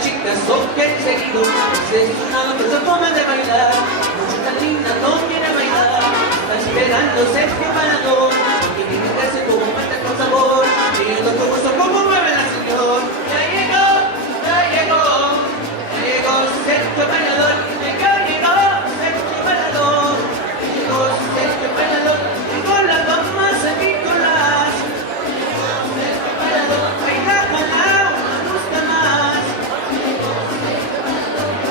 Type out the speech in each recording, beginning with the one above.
las chicas son que enseguida se una que se forma de bailar. Muchas lindas no quieren bailar, están esperando Sergio Maradón, que tiene que hacer como mata con sabor, viendo tu gusto como mueve la señor. Ya llegó, ya llegó, ya llegó Sergio Maradón, llegó Sergio Maradón, llegó Sergio Maradón, llegó la mamá San Nicolás. Sergio Maradón, baila jalao, no gusta más.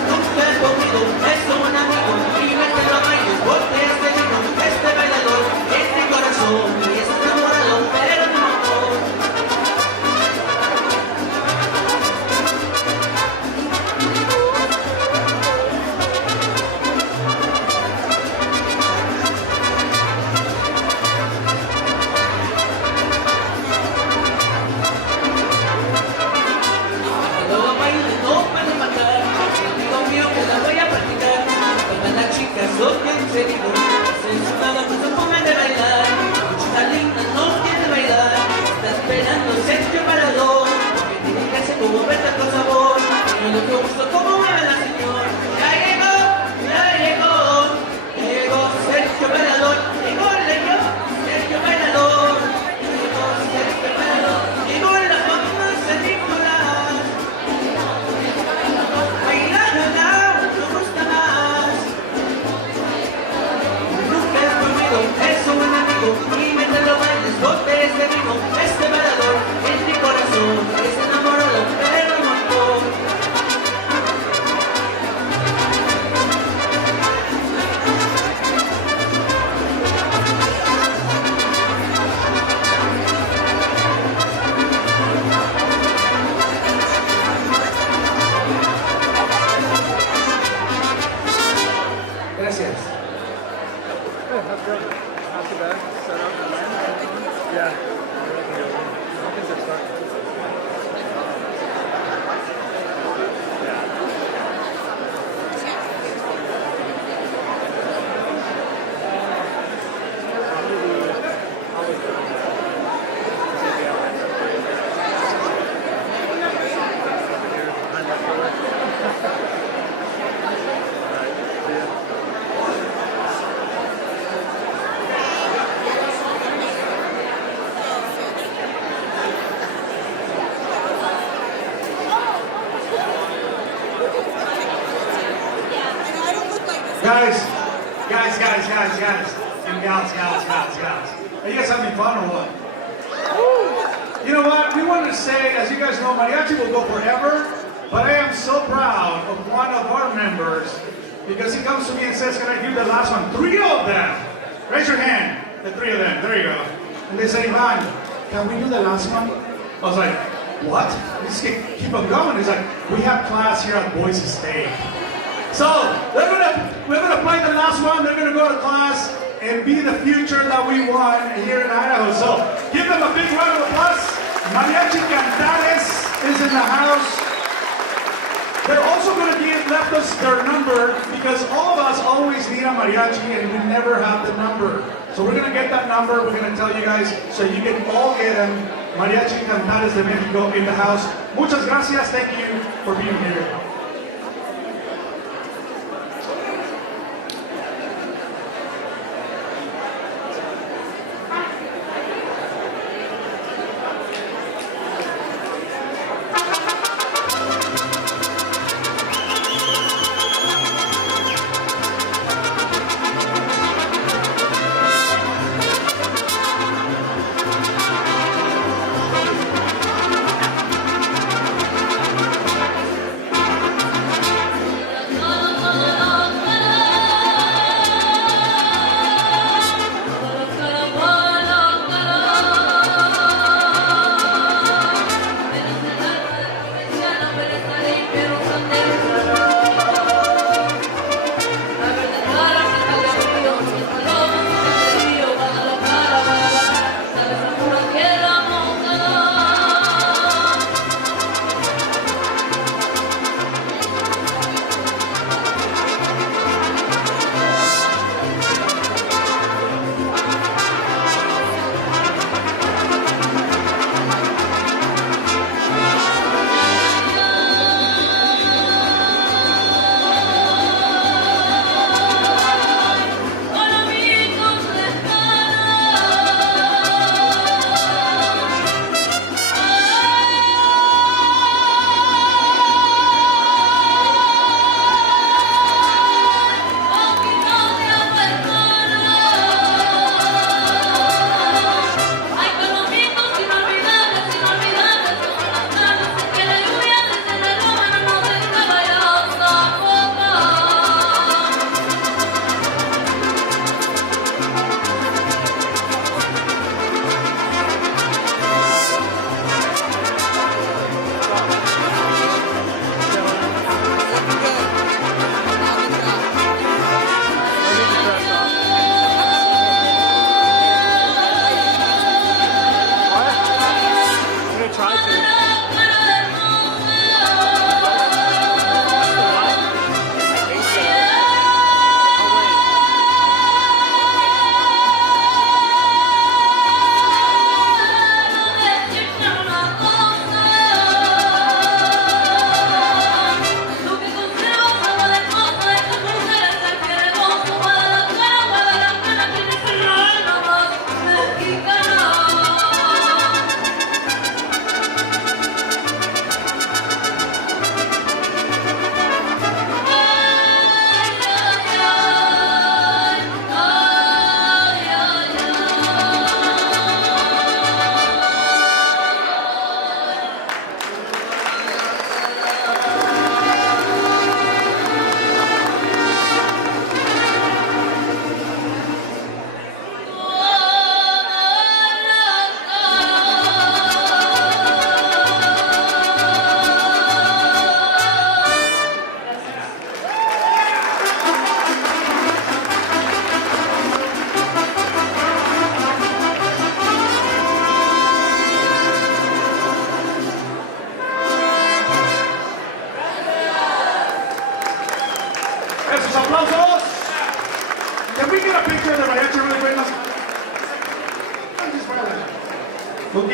Nunca he comido, es un amigo, y vete a bailes, porque este vino, este bailador, es mi corazón, y es enamorado, pero no amor. Luego baile, no para matar, amigo mío que la voy a practicar. Todas las chicas son bien seguido, se ensuciaban con su forma de bailar. Muchas lindas no quiere bailar, está esperando Sergio Maradón, porque tiene que hacer como verte con sabor. Yo lo que gusto como mueve la señor. Ya llegó, ya llegó, ya llegó Sergio Maradón, llegó Sergio Maradón, llegó Sergio Maradón, llegó la mamá San Nicolás. Baila jalao, no gusta más. Nunca he comido, es un amigo, y mientras lo bailes, botes de vino, este bailador, en mi corazón, es enamorado, pero no amor. Gracias. Not too bad. Set up and land. Yeah. I think they're starting. Guys, and gals. Are you guys having fun or what? You know what? We wanted to say, as you guys know, mariachi will go forever, but I am so proud of one of our members because he comes to me and says, can I do the last one? 3 of them. Raise your hand. The 3 of them. There you go. And they say, Ivan, can we do the last one? I was like, what? Just keep on going. He's like, we have class here at Boise State. So we're gonna play the last one. They're gonna go to class and be the future that we want here in Idaho. So give them a big round of applause. Mariachi Cantares is in the house. They're also gonna left us their number because all of us always need a mariachi and we never have the number. So we're gonna get that number. We're gonna tell you guys so you can all get them. Mariachi Cantares de Mexico in the house. Muchas gracias. Thank you for being here.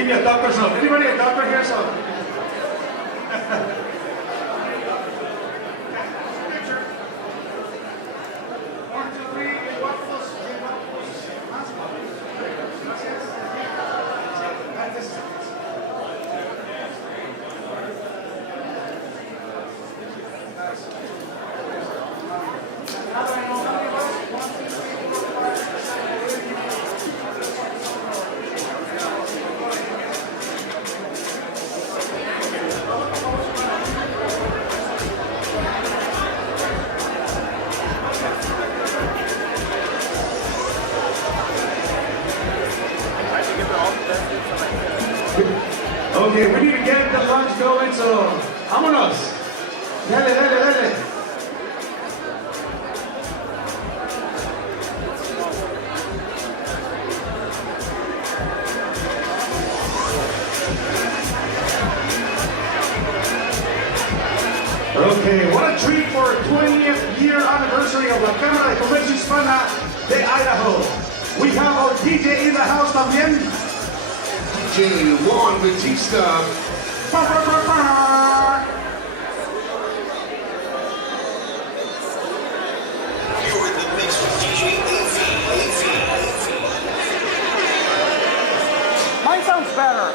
give me a doctor's note. Anybody a doctor here? So. One, two, three, bien guapos, más guapos. Gracias. Gracias. Okay, we need to get the lunch going, so vámonos. Dale, dale, dale. Okay, what a treat for our 20th year anniversary of La Cámara de Comercio Hispana de Idaho. We have our DJ in the house también. DJ Juan Batista. You're in the mix with DJ AV. Mine sounds better.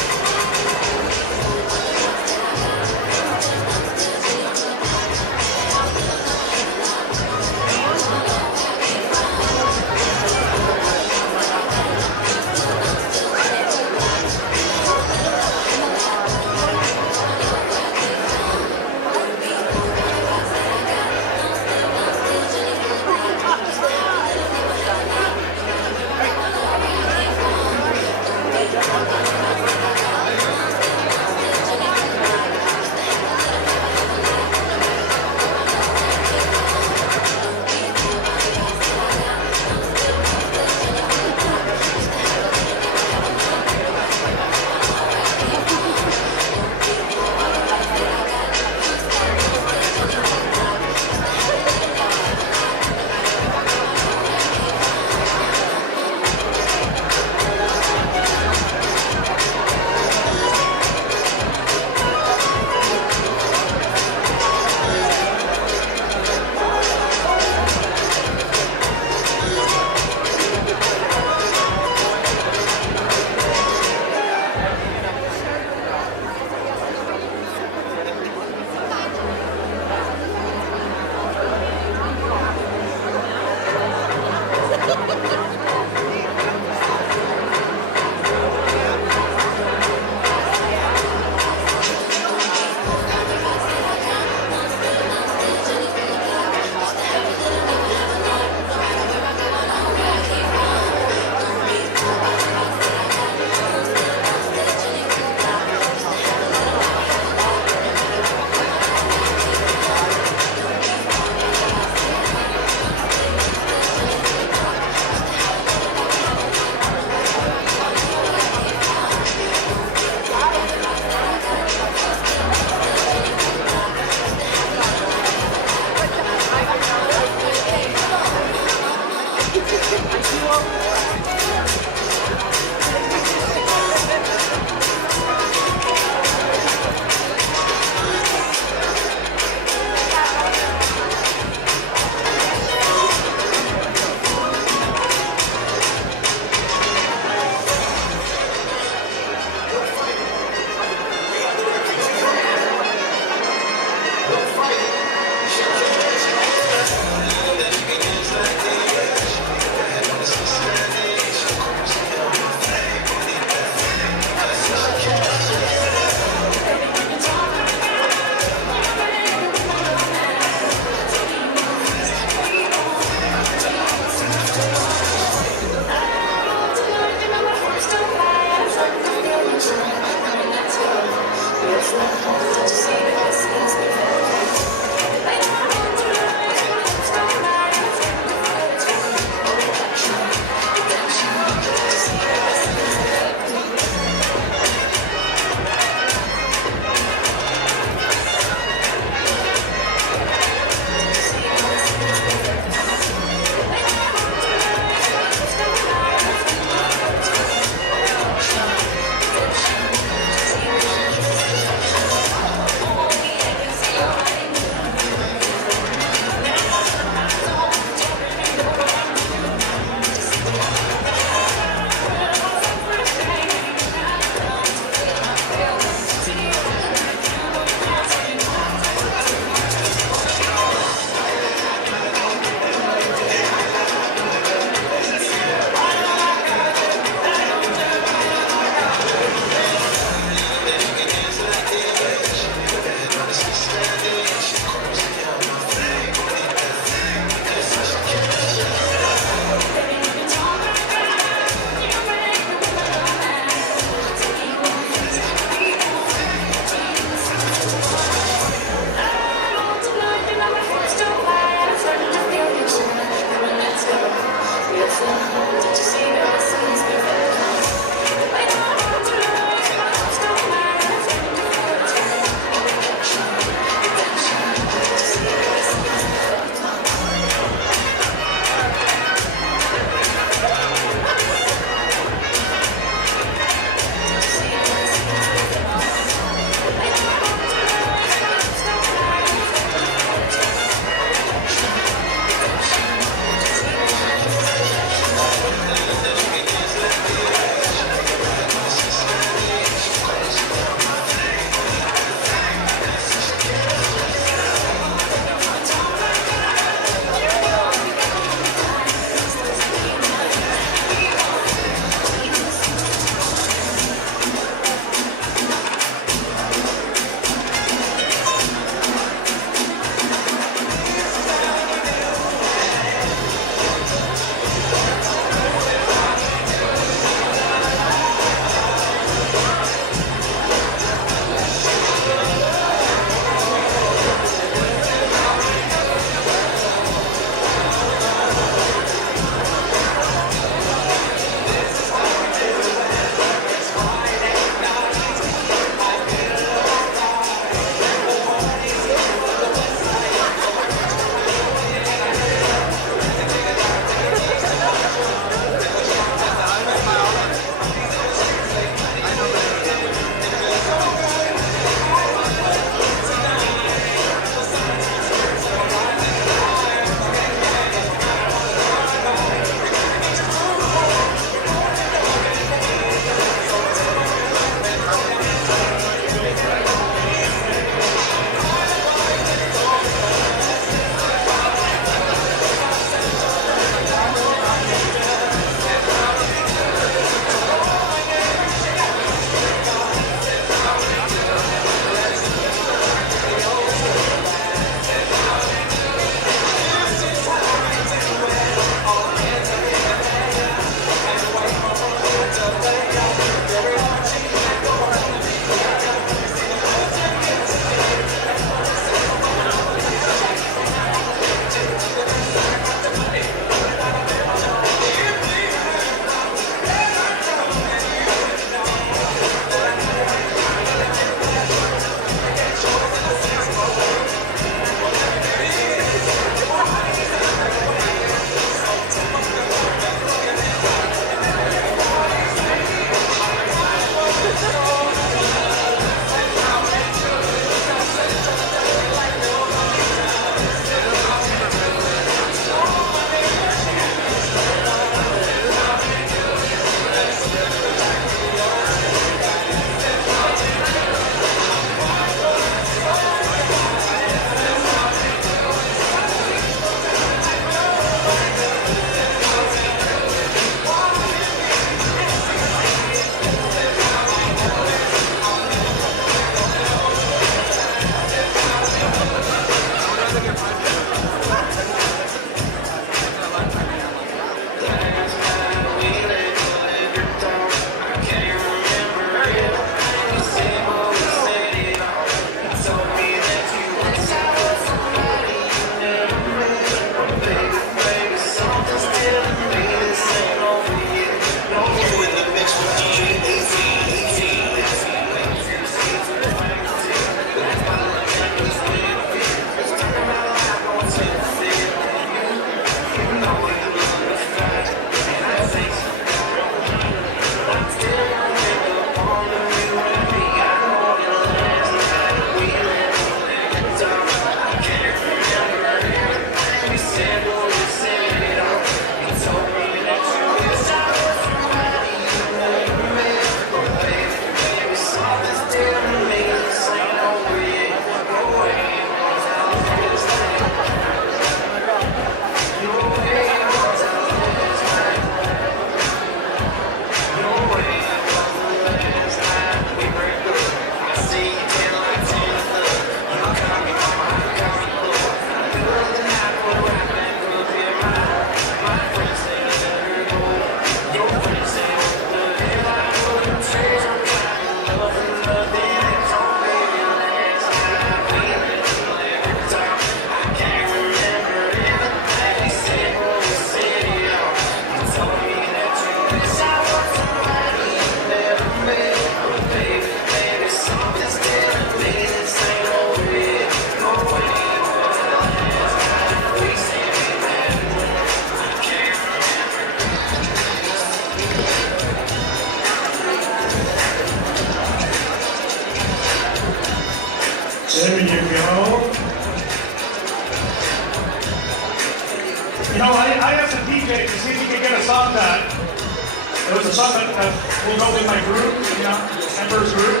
thought that will go with my group, you know, Emperor's group.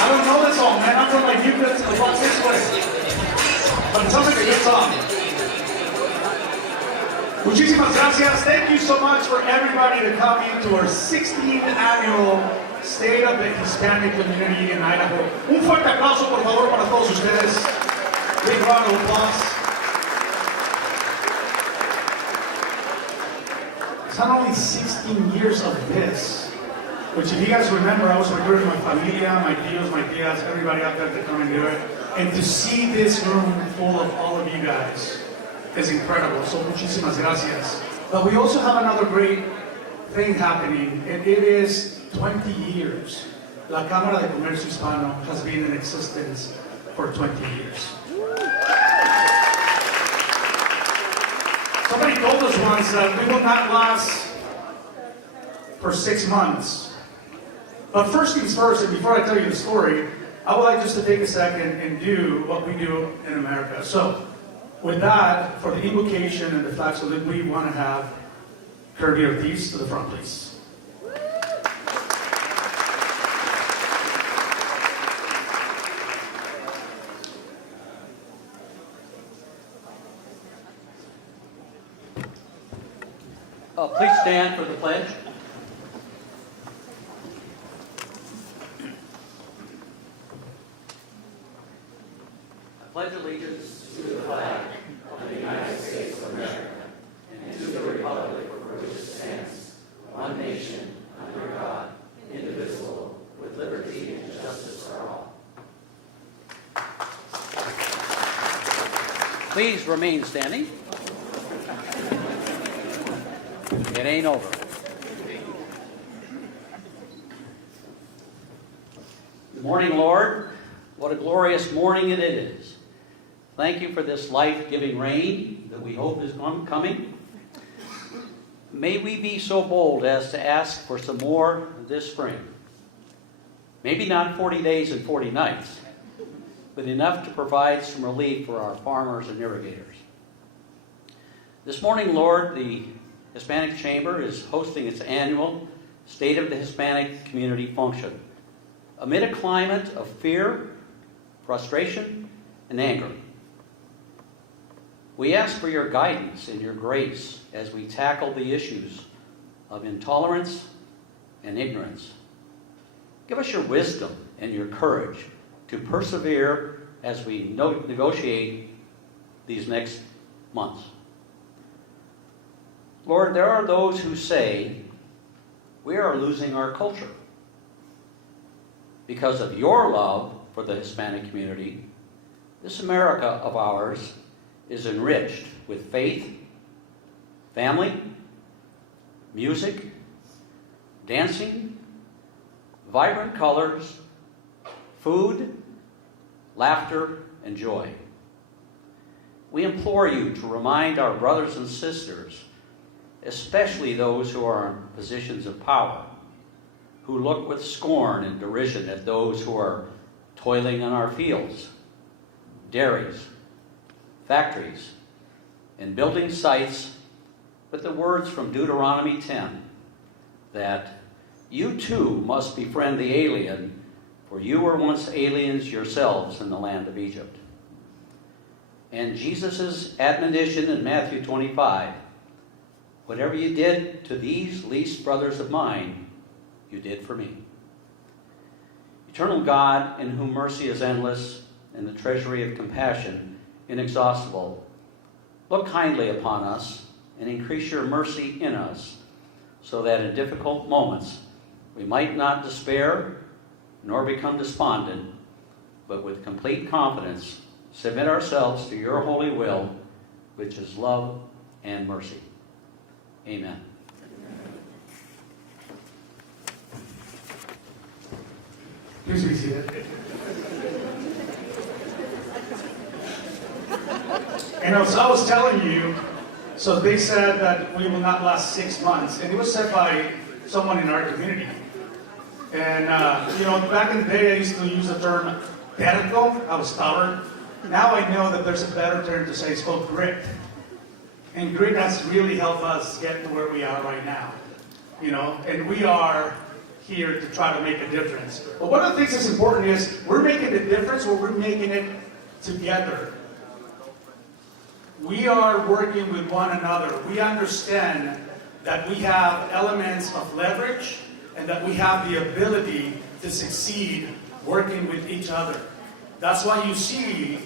I don't know this song, man. I'm from like Houston to walk this way. But it sounds like a good song. Muchísimas gracias. Thank you so much for everybody to come into our 16th annual State of the Hispanic Community in Idaho. Un fuerte aplauso, por favor, para todos ustedes. Big round of applause. It's not only 16 years of this, which if you guys remember, I was recruiting my familia, my tios, my tias, everybody out there to come and do it. And to see this room full of all of you guys is incredible. So muchísimas gracias. But we also have another great thing happening. It is 20 years. La Cámara de Comercio Hispano has been in existence for 20 years. Somebody told us once that we will not last for 6 months. But first things first, and before I tell you the story, I would like just to take a second and do what we do in America. So, with that, for the invocation and the flag salute, we want to have Kirby Ortiz to the front, please. Please stand for the pledge. I pledge allegiance to the flag of the United States of America and to the republic for which it stands, one nation, under God, indivisible, with liberty and justice for all. Please remain standing. It ain't over. Good morning, Lord. What a glorious morning it is. Thank you for this life-giving rain that we hope is coming. May we be so bold as to ask for some more this spring. Maybe not 40 days and 40 nights, but enough to provide some relief for our farmers and irrigators. This morning, Lord, the Hispanic Chamber is hosting its annual State of the Hispanic Community function amid a climate of fear, frustration, and anger. We ask for your guidance and your grace as we tackle the issues of intolerance and ignorance. Give us your wisdom and your courage to persevere as we negotiate these next months. Lord, there are those who say we are losing our culture. Because of your love for the Hispanic community, this America of ours is enriched with faith, family, music, dancing, vibrant colors, food, laughter, and joy. We implore you to remind our brothers and sisters, especially those who are in positions of power, who look with scorn and derision at those who are toiling in our fields, dairies, factories, and building sites, with the words from Deuteronomy 10, that you too must befriend the alien, for you were once aliens yourselves in the land of Egypt. And Jesus' admonition in Matthew 25, whatever you did to these least brothers of mine, you did for me. Eternal God, in whom mercy is endless and the treasury of compassion inexhaustible, look kindly upon us and increase your mercy in us, so that in difficult moments we might not despair nor become despondent, but with complete confidence submit ourselves to your holy will, which is love and mercy. Amen. Please be seated. And as I was telling you, so they said that we will not last 6 months, and it was said by someone in our community. And back in the day, I used to use the term terco. I was stubborn. Now I know that there's a better term to say. It's called grit. And grit has really helped us get to where we are right now. You know, and we are here to try to make a difference. But one of the things that's important is we're making a difference, but we're making it together. We are working with one another. We understand that we have elements of leverage and that we have the ability to succeed working with each other. That's why you see,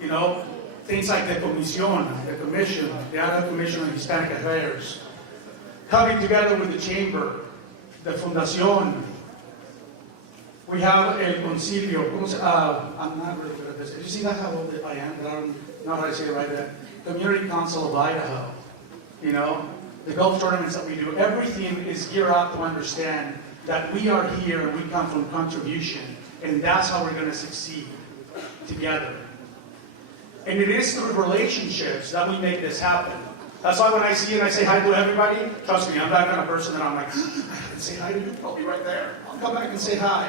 you know, things like the Comisión, the Commission, the Idaho Commission on Hispanic Affairs, coming together with the Chamber, the Fundación. We have El Concilio. I'm not really good at this. Did you see that how old I am? But I don't know how to say it right there. Community Council of Idaho. You know, the golf tournaments that we do. Everything is geared up to understand that we are here and we come from contribution. And that's how we're going to succeed together. And it is through relationships that we make this happen. That's why when I see you and I say hi to everybody, trust me, I'm that kind of person that I'm like, I can say hi to you, I'll be right there. I'll come back and say hi.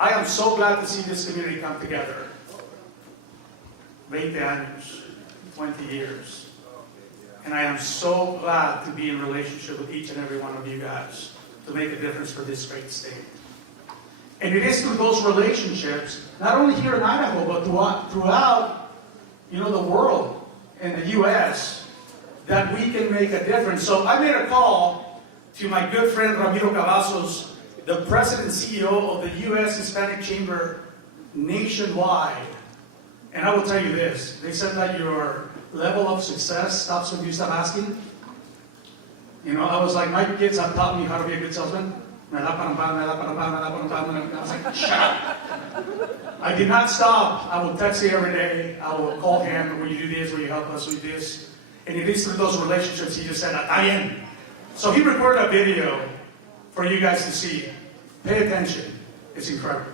I am so glad to see this community come together. 20 años, 20 years. And I am so glad to be in relationship with each and every one of you guys to make a difference for this great state. And it is through those relationships, not only here in Idaho, but throughout you know, the world and the U.S., that we can make a difference. So I made a call to my good friend Ramiro Cavazos, the president and CEO of the U.S. Hispanic Chamber nationwide. And I will tell you this, they said that your level of success stops when you stop asking. You know, I was like, my kids have taught me how to be a good salesman. I was like, shut up. I did not stop. I will text you every day. I will call him. Will you do this? Will you help us with this? And it is through those relationships he just said, I am. So he recorded a video for you guys to see. Pay attention. It's incredible.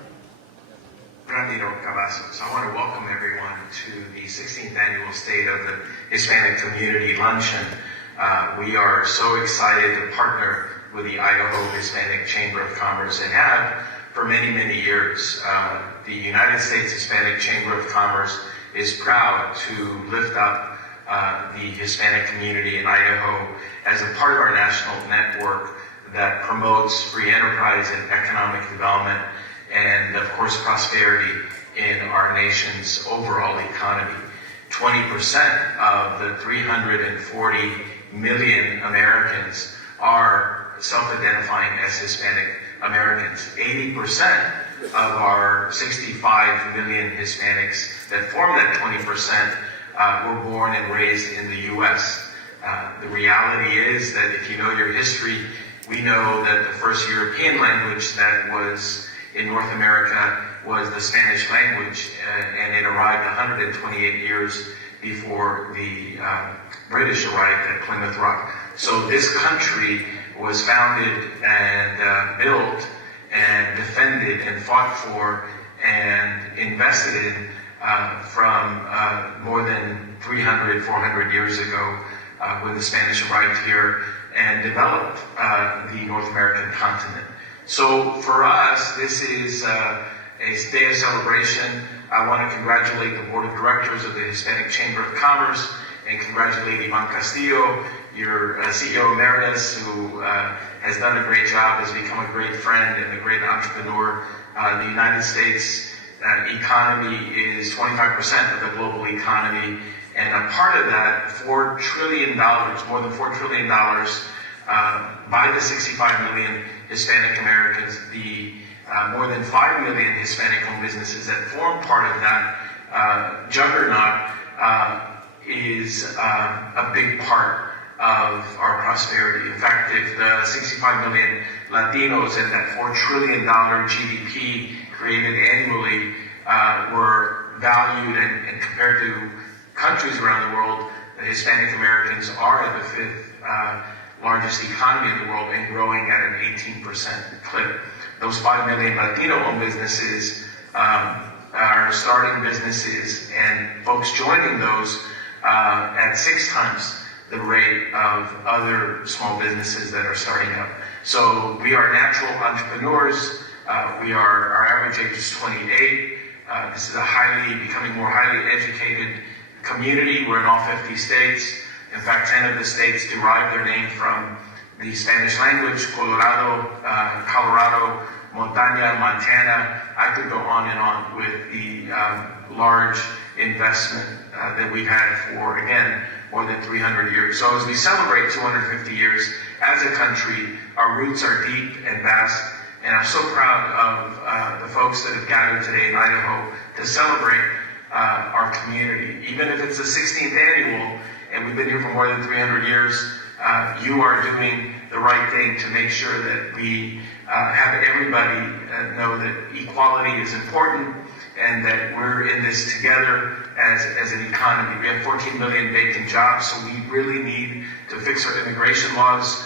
Ramiro Cavazos. I want to welcome everyone to the 16th annual State of the Hispanic Community Luncheon. We are so excited to partner with the Idaho Hispanic Chamber of Commerce and have for many, many years. The United States Hispanic Chamber of Commerce is proud to lift up the Hispanic community in Idaho as a part of our national network that promotes free enterprise and economic development and, of course, prosperity in our nation's overall economy. 20% of the 340 million Americans are self-identifying as Hispanic Americans. 80% of our 65 million Hispanics that form that 20% were born and raised in the U.S. The reality is that if you know your history, we know that the first European language that was in North America was the Spanish language, and it arrived 128 years before the British arrived at Plymouth Rock. So this country was founded and built and defended and fought for and invested in from more than 300, 400 years ago when the Spanish arrived here and developed the North American continent. So for us, this is a day of celebration. I want to congratulate the Board of Directors of the Hispanic Chamber of Commerce and congratulate Ivan Castillo, your CEO Emeritus, who has done a great job, has become a great friend and a great entrepreneur. The United States economy is 25% of the global economy, and a part of that, $4 trillion, more than $4 trillion by the 65 million Hispanic Americans, the more than 5 million Hispanic-owned businesses that form part of that juggernaut is a big part of our prosperity. In fact, if the 65 million Latinos and that $4 trillion GDP created annually were valued and compared to countries around the world, the Hispanic Americans are the fifth largest economy in the world and growing at an 18% clip. Those 5 million Latino-owned businesses are starting businesses and folks joining those at 6 times the rate of other small businesses that are starting up. So we are natural entrepreneurs. Our average age is 28. This is becoming more highly educated community. We're in all 50 states. In fact, 10 of the states derive their name from the Spanish language: Colorado, Montaña, Montana. I could go on and on with the large investment that we've had for, again, more than 300 years. So as we celebrate 250 years as a country, our roots are deep and vast, and I'm so proud of the folks that have gathered today in Idaho to celebrate our community. Even if it's the 16th annual, and we've been here for more than 300 years, you are doing the right thing to make sure that we have everybody know that equality is important and that we're in this together as an economy. We have 14 million vacant jobs, so we really need to fix our immigration laws.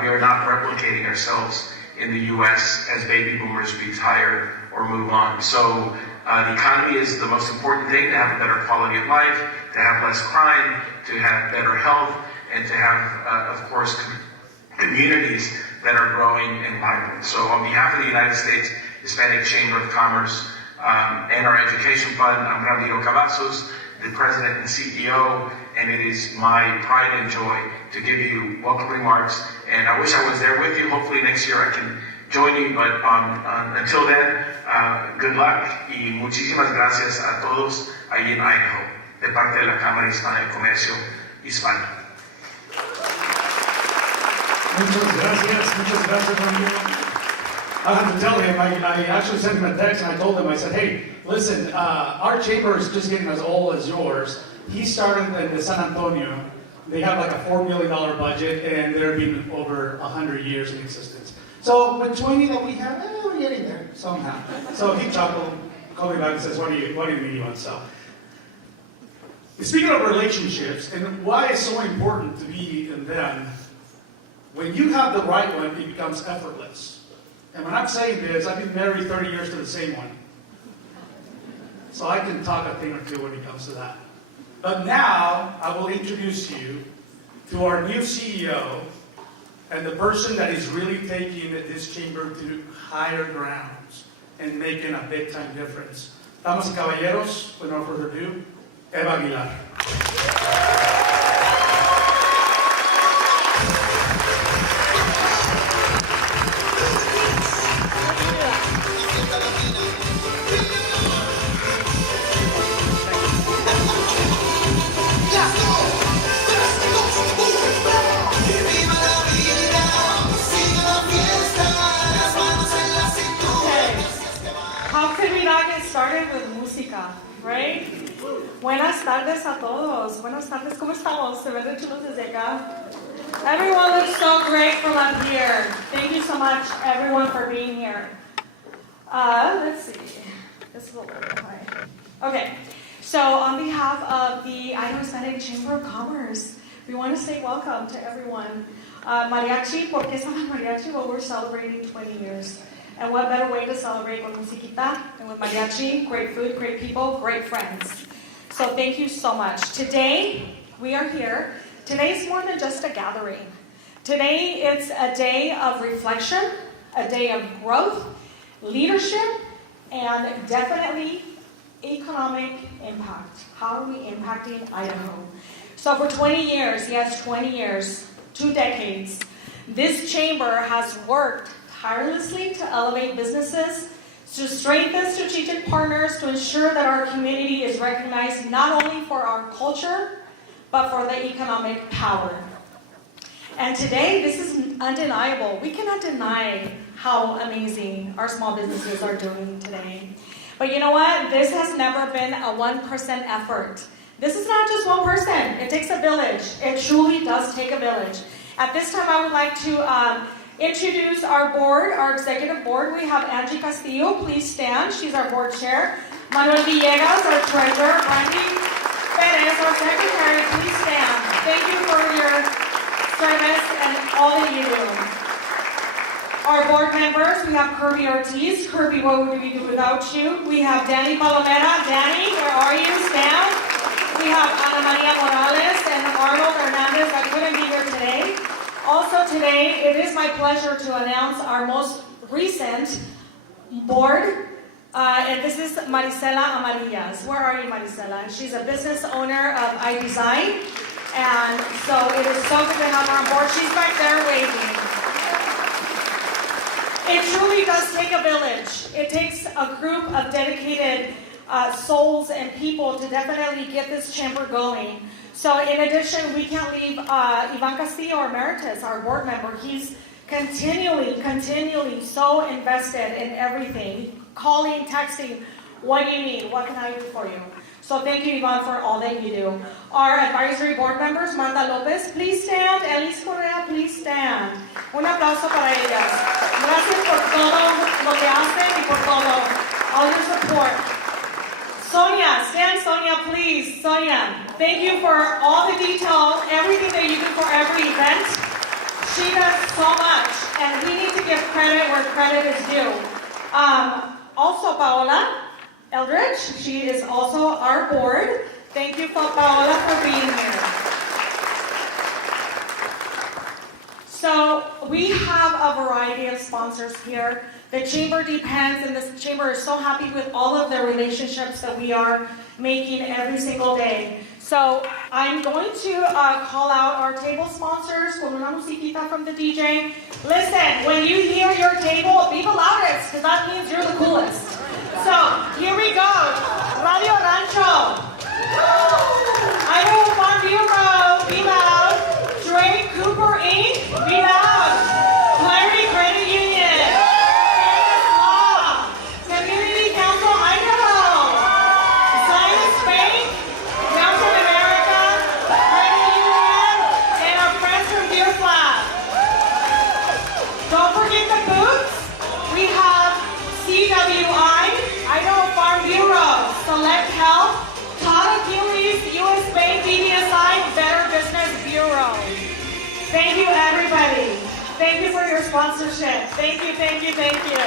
We are not replicating ourselves in the U.S. as baby boomers retire or move on. So the economy is the most important thing: to have a better quality of life, to have less crime, to have better health, and to have, of course, communities that are growing and vibrant. So on behalf of the United States Hispanic Chamber of Commerce and our education fund, I'm Ramiro Cavazos, the president and CEO, and it is my pride and joy to give you welcome remarks. And I wish I was there with you. Hopefully next year I can join you, but until then, good luck y muchísimas gracias a todos ahí en Idaho, de parte de la Cámara Hispana de Comercio Hispano. Muchas gracias, Ramiro. I have to tell him, I actually sent him a text and I told him, I said, hey, listen, our chamber is just getting as old as yours. He started in San Antonio. They have like a $4 million budget, and they've been over 100 years in existence. So with 20 that we have, we're getting there somehow. So he chuckled, called me back and says, what do you mean you want to sell? Speaking of relationships and why it's so important to be in them, when you have the right one, it becomes effortless. And when I'm saying this, I've been married 30 years to the same one. So I can talk a thing or two when it comes to that. But now, I will introduce you to our new CEO and the person that is really taking this chamber to higher grounds and making a big time difference. Damas y caballeros, without further ado, Eva Aguilar. Started with música, right? Buenas tardes a todos. Buenas tardes, ¿cómo estamos? Se ven de chulos desde acá. Everyone looks so great from up here. Thank you so much, everyone, for being here. Let's see. This is a little bit high. Okay, so on behalf of the Idaho Hispanic Chamber of Commerce, we want to say welcome to everyone. Mariachi, ¿por qué se llama mariachi? Well, we're celebrating 20 years. And what better way to celebrate with musiquita and with mariachi? Great food, great people, great friends. So thank you so much. Today, we are here. Today's more than just a gathering. Today, it's a day of reflection, a day of growth, leadership, and definitely economic impact. How are we impacting Idaho? So for 20 years, yes, 20 years, 2 decades, this chamber has worked tirelessly to elevate businesses, to strengthen strategic partners, to ensure that our community is recognized not only for our culture, but for the economic power. And today, this is undeniable. We cannot deny how amazing our small businesses are doing today. But you know what? This has never been a 1% effort. This is not just one person. It takes a village. It truly does take a village. At this time, I would like to introduce our board, our executive board. We have Angie Castillo. Please stand. She's our board chair. Manuel Villegas, our treasurer. Randy Perez, our secretary. Please stand. Thank you for your service and all that you do. Our board members, we have Kirby Ortiz. Kirby, what would we do without you? We have Danny Palomera. Danny, where are you? Stand. We have Ana Maria Morales and Arnold Hernandez that couldn't be here today. Also today, it is my pleasure to announce our most recent board, and this is Marisela Amarillas. Where are you, Marisela? She's a business owner of iDesign. And so it is so good to have her on board. She's back there waving. It truly does take a village. It takes a group of dedicated souls and people to definitely get this chamber going. So in addition, we can't leave Ivan Castillo Emeritus, our board member. He's continually so invested in everything. Calling, texting, what do you need? What can I do for you? So thank you, Ivan, for all that you do. Our advisory board members, Marta Lopez, please stand. Elise Correa, please stand. Un aplauso para ellas. Gracias por todo lo que hacen y por todo. All your support. Sonia, stand, Sonia, please. Sonia, thank you for all the detail, everything that you do for every event. She does so much, and we need to give credit where credit is due. Also, Paola Eldridge, she is also our board. Thank you, Paola, for being here. So we have a variety of sponsors here. The chamber depends, and this chamber is so happy with all of the relationships that we are making every single day. So I'm going to call out our table sponsors con una musiquita from the DJ. Listen, when you hear your table, be the loudest, because that means you're the coolest. So, here we go. Radio Rancho. Idaho Farm Bureau, be loud. Drake Cooper Inc., be loud. Clarity Credit Union. Fairness Law. Community Council Idaho. Science Bank. Mountain America. Credit Union. And our friends from Deer Flat. Don't forget the booths. We have CWI. Idaho Farm Bureau, Select Health, Todd Achilles, U.S. Bank, BDSI, Better Business Bureau. Thank you, everybody. Thank you for your sponsorship. Thank you, thank you, thank you.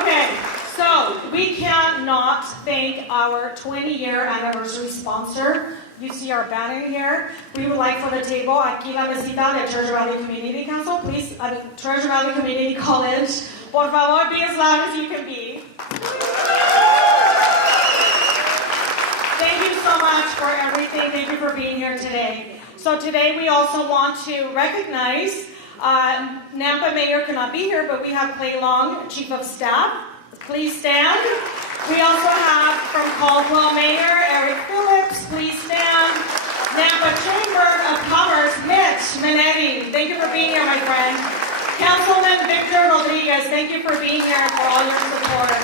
Okay, so we cannot thank our 20-year anniversary sponsor. You see our banner here. We would like for the table, aquí la mesita de Treasure Valley Community Council, please, Treasure Valley Community College. Por favor, be as loud as you can be. Thank you so much for everything. Thank you for being here today. So today we also want to recognize, Nampa Mayor cannot be here, but we have Clay Long, Chief of Staff. Please stand. We also have from Caldwell Mayor, Eric Phillips, please stand. Nampa Chamber of Commerce, Mitch Minetti, thank you for being here, my friend. Councilman Victor Rodriguez, thank you for being here and for all your support.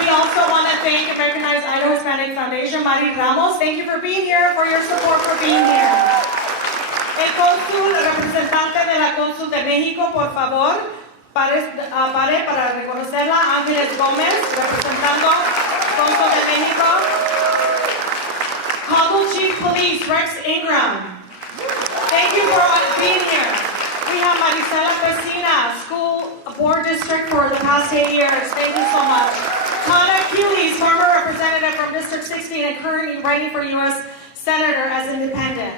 We also want to thank and recognize Idaho Hispanic Foundation, Mari Ramos, thank you for being here, for your support for being here. El cónsul, representante de la Cónsul de México, por favor. Pare para reconocerla, Ángeles Gómez, representando Cónsul de México. Caldwell Chief Police, Rex Ingram. Thank you for being here. We have Marisela Pesina, School Board District for the past 8 years. Thank you so much. Todd Achilles, former representative from District 16 and currently running for U.S. Senator as independent.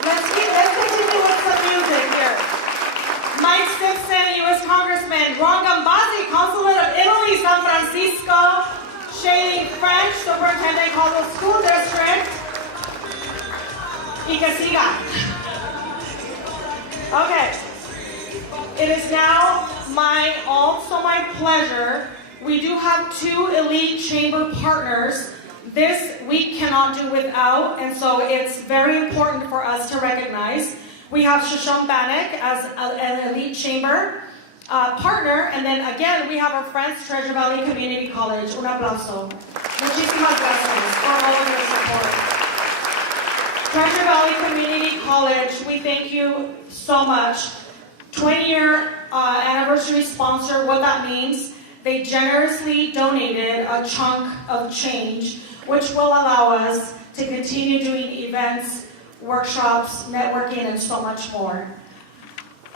Let's continue with some music here. Mike Simpson, U.S. Congressman. Ron Gambazzi, Consulate of Italy, San Francisco. Shailene French, Superintendent, Caldwell School District. Y que siga. Okay. It is now also my pleasure. We do have 2 elite chamber partners. This we cannot do without, and so it's very important for us to recognize. We have Shoshone Bannock as an elite chamber partner, and then again, we have our friends, Treasure Valley Community College. Un aplauso. Muchísimas gracias for all of your support. Treasure Valley Community College, we thank you so much. 20-year anniversary sponsor, what that means, they generously donated a chunk of change, which will allow us to continue doing events, workshops, networking, and so much more.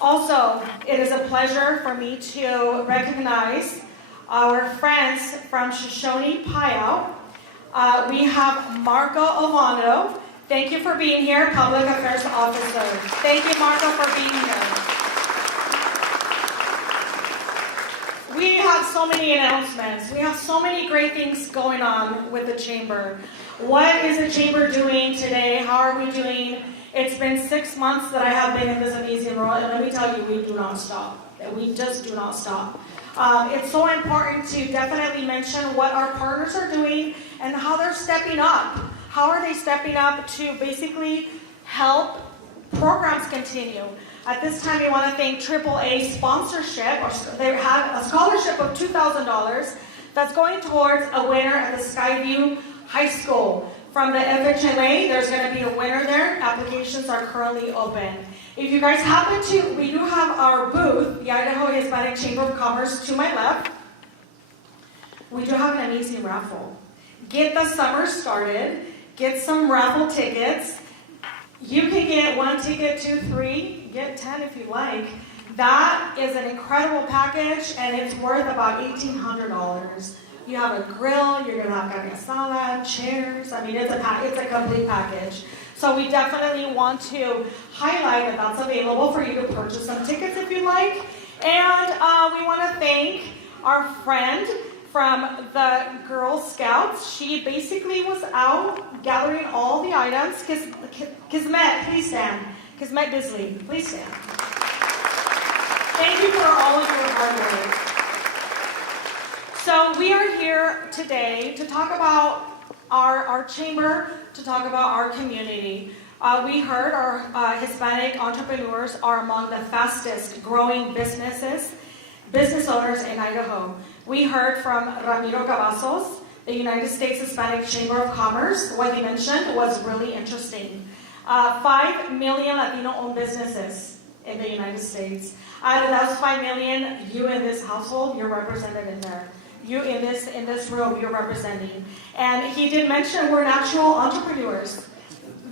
Also, it is a pleasure for me to recognize our friends from Shoshone Puyallup. We have Marco Ovando. Thank you for being here, Public Affairs Officer. Thank you, Marco, for being here. We have so many announcements. We have so many great things going on with the Chamber. What is the chamber doing today? How are we doing? It's been 6 months that I have been in this amazing role, and let me tell you, we do not stop. We just do not stop. It's so important to definitely mention what our partners are doing and how they're stepping up. How are they stepping up to basically help programs continue? At this time, we want to thank AAA sponsorship. They have a scholarship of $2,000 that's going towards a winner at the Skyview High School. From the FHLA, there's going to be a winner there. Applications are currently open. If you guys happen to, we do have our booth, the Idaho Hispanic Chamber of Commerce, to my left. We do have an amazing raffle. Get the summer started. Get some raffle tickets. You can get 1 ticket, 2, 3, get 10 if you like. That is an incredible package, and it's worth about $1,800. You have a grill, you're gonna have carne asada, chairs. I mean, it's a complete package. So we definitely want to highlight that that's available for you to purchase some tickets if you like. And we want to thank our friend from the Girl Scouts. She basically was out gathering all the items. Kismet, please stand. Kismet Bisley, please stand. Thank you for all of your hard work. So we are here today to talk about our chamber, to talk about our community. We heard our Hispanic entrepreneurs are among the fastest growing business owners in Idaho. We heard from Ramiro Cavazos, the United States Hispanic Chamber of Commerce. What he mentioned was really interesting. 5 million Latino-owned businesses in the United States. Out of those 5 million, you in this household, you're represented in there. You in this room, you're representing. And he did mention we're natural entrepreneurs.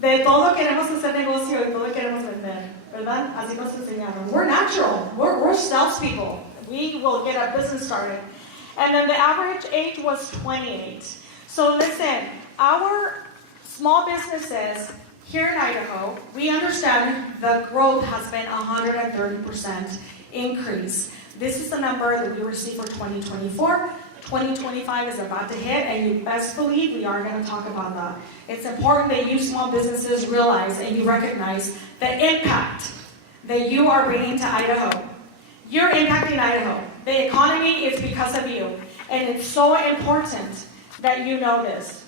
De todo queremos hacer negocio y todo queremos vender. ¿Verdad? Así nos enseñaron. We're natural. We're salespeople. We will get a business started. And then the average age was 28. So listen, our small businesses here in Idaho, we understand the growth has been 130% increase. This is the number that we received for 2024. 2025 is about to hit, and you best believe we are going to talk about that. It's important that you small businesses realize and you recognize the impact that you are bringing to Idaho. You're impacting Idaho. The economy is because of you, and it's so important that you know this.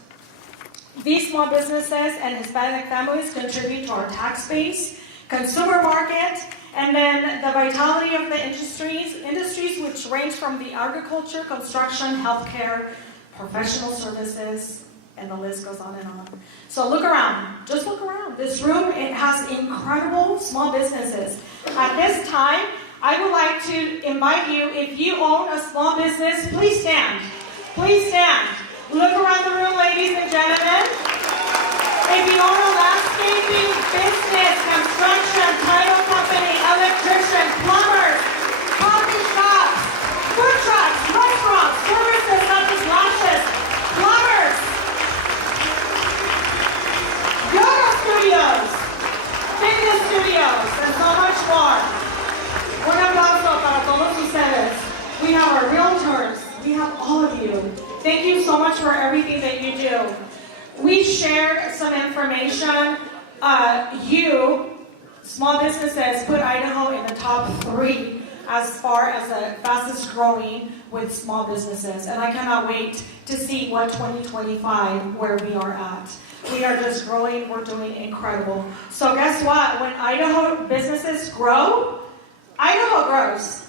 These small businesses and Hispanic families contribute to our tax base, consumer market, and then the vitality of the industries which range from the agriculture, construction, healthcare, professional services, and the list goes on and on. So look around. Just look around. This room, it has incredible small businesses. At this time, I would like to invite you, if you own a small business, please stand. Please stand. Look around the room, ladies and gentlemen. If you own a landscaping business, construction, title company, electrician, plumbers, coffee shops, food trucks, restaurants, services such as lashes, plumbers, yoga studios, fitness studios, and so much more. Un aplauso para todos ustedes. We have our realtors. We have all of you. Thank you so much for everything that you do. We shared some information. You, small businesses, put Idaho in the top 3 as far as the fastest growing with small businesses. And I cannot wait to see what 2025, where we are at. We are just growing. We're doing incredible. So guess what? When Idaho businesses grow, Idaho grows.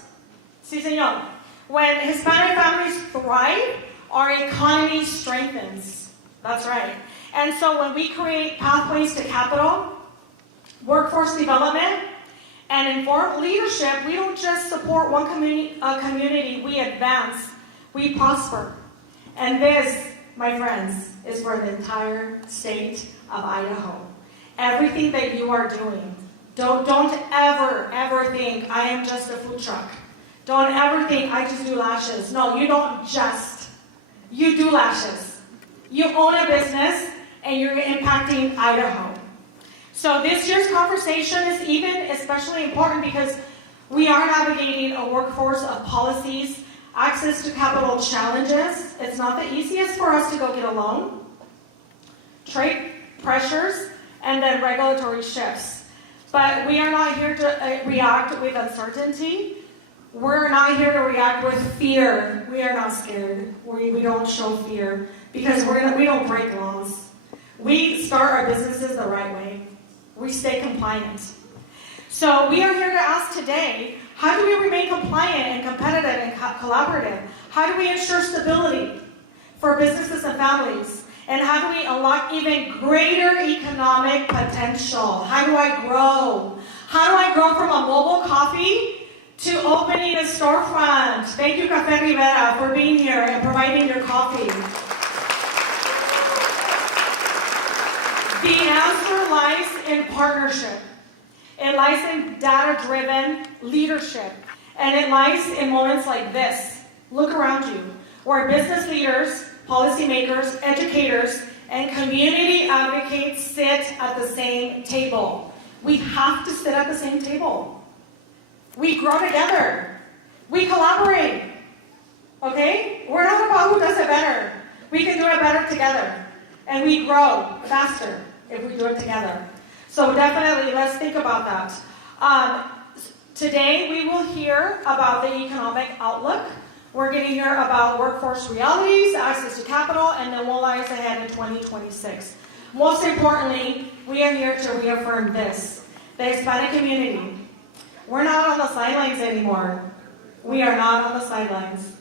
Sí, señor. When Hispanic families thrive, our economy strengthens. That's right. And so when we create pathways to capital, workforce development, and informed leadership, we don't just support one community, we advance, we prosper. And this, my friends, is for the entire state of Idaho. Everything that you are doing, don't ever think, I am just a food truck. Don't ever think, I just do lashes. No, you don't just. You do lashes. You own a business, and you're impacting Idaho. So this year's conversation is especially important because we are navigating a workforce of policies, access to capital challenges. It's not the easiest for us to go get a loan. trade pressures, and then regulatory shifts. But we are not here to react with uncertainty. We're not here to react with fear. We are not scared. We don't show fear because we don't break laws. We start our businesses the right way. We stay compliant. So we are here to ask today, how do we remain compliant and competitive and collaborative? How do we ensure stability for businesses and families? And how do we unlock even greater economic potential? How do I grow? How do I grow from a mobile coffee to opening a storefront? Thank you, Café Rivera, for being here and providing your coffee. The answer lies in partnership. It lies in data-driven leadership. And it lies in moments like this. Look around you, where business leaders, policymakers, educators, and community advocates sit at the same table. We have to sit at the same table. We grow together. We collaborate. Okay? We're not about who does it better. We can do it better together. And we grow faster if we do it together. So definitely, let's think about that. Today, we will hear about the economic outlook. We're going to hear about workforce realities, access to capital, and then what lies ahead in 2026. Most importantly, we are here to reaffirm this. The Hispanic community. We're not on the sidelines anymore. We are not on the sidelines.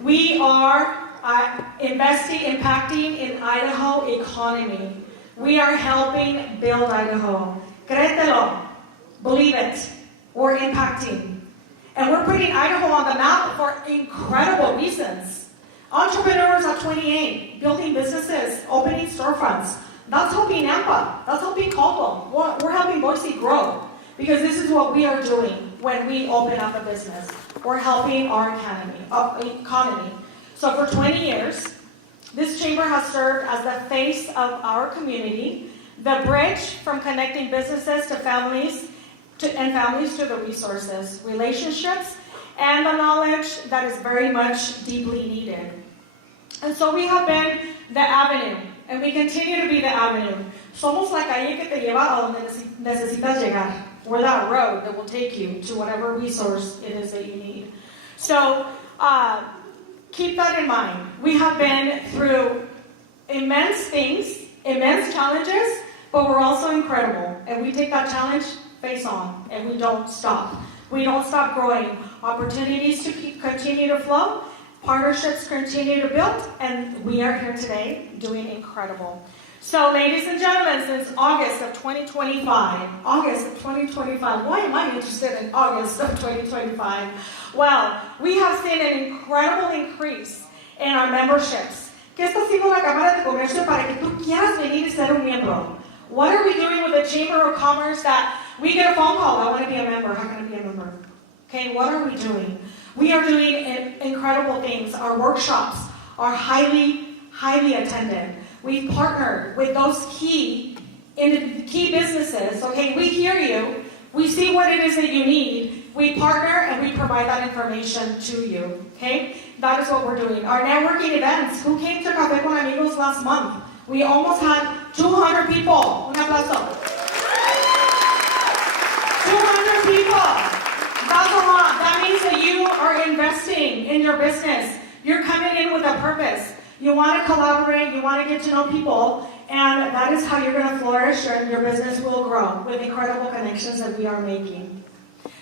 We are impacting in Idaho economy. We are helping build Idaho. Créetelo. Believe it. We're impacting. And we're putting Idaho on the map for incredible reasons. Entrepreneurs at 28, building businesses, opening storefronts. That's helping Nampa. That's helping Caldwell. We're helping Boise grow. Because this is what we are doing when we open up a business. We're helping our economy. So for 20 years, this chamber has served as the face of our community, the bridge from connecting businesses to families, and families to the resources, relationships, and the knowledge that is very much deeply needed. And so we have been the avenue, and we continue to be the avenue. Somos la calle que te lleva a donde necesitas llegar. We're that road that will take you to whatever resource it is that you need. So keep that in mind. We have been through immense things, immense challenges, but we're also incredible. And we take that challenge face on, and we don't stop. We don't stop growing. Opportunities to continue to flow, partnerships continue to build, and we are here today doing incredible. So, ladies and gentlemen, since August of 2025, why am I interested in August of 2025? Well, we have seen an incredible increase in our memberships. ¿Qué está haciendo la Cámara de Comercio para que tú quieras venir y ser un miembro? What are we doing with the Chamber of Commerce that we get a phone call, I want to be a member, how can I be a member? Okay, what are we doing? We are doing incredible things. Our workshops are highly, highly attended. We've partnered with those key businesses. Okay, we hear you. We see what it is that you need. We partner and we provide that information to you. Okay, that is what we're doing. Our networking events. Who came to Café con Amigos last month? We almost had 200 people. Un aplauso. 200 people. That's a lot. That means that you are investing in your business. You're coming in with a purpose. You want to collaborate. You want to get to know people. And that is how you're going to flourish and your business will grow with incredible connections that we are making.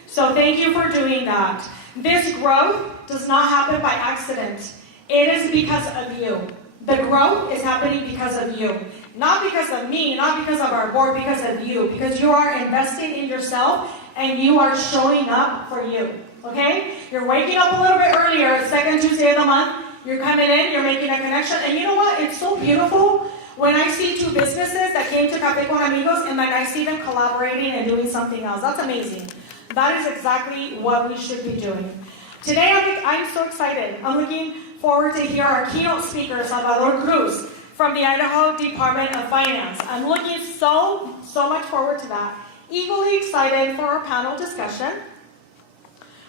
So thank you for doing that. This growth does not happen by accident. It is because of you. The growth is happening because of you. Not because of me, not because of our board, because of you. Because you are investing in yourself and you are showing up for you. Okay? You're waking up a little bit earlier, second Tuesday of the month. You're coming in, you're making a connection. And you know what? It's so beautiful when I see two businesses that came to Café con Amigos and then I see them collaborating and doing something else. That's amazing. That is exactly what we should be doing. Today, I'm so excited. I'm looking forward to hear our keynote speaker, Salvador Cruz, from the Idaho Department of Finance. I'm looking so much forward to that. Equally excited for our panel discussion,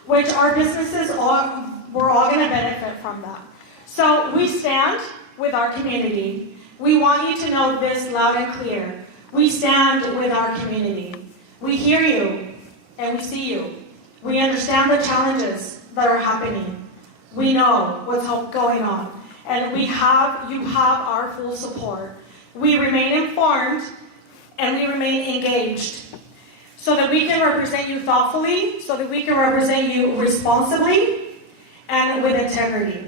which our businesses, we're all going to benefit from that. So we stand with our community. We want you to know this loud and clear. We stand with our community. We hear you and we see you. We understand the challenges that are happening. We know what's going on. And you have our full support. We remain informed and we remain engaged so that we can represent you thoughtfully, so that we can represent you responsibly and with integrity.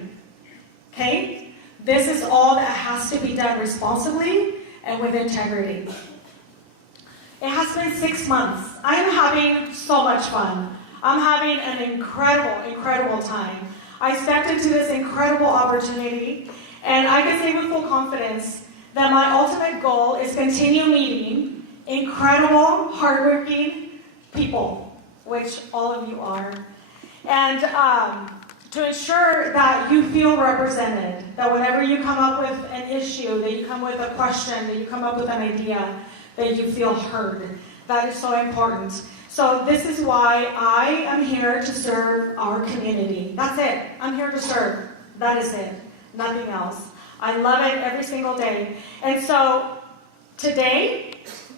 Okay? This is all that has to be done responsibly and with integrity. It has been 6 months. I'm having so much fun. I'm having an incredible, incredible time. I stepped into this incredible opportunity, and I can say with full confidence that my ultimate goal is continue meeting incredible, hardworking people, which all of you are, and to ensure that you feel represented, that whenever you come up with an issue, that you come with a question, that you come up with an idea, that you feel heard. That is so important. So this is why I am here to serve our community. That's it. I'm here to serve. That is it. Nothing else. I love it every single day. And so today,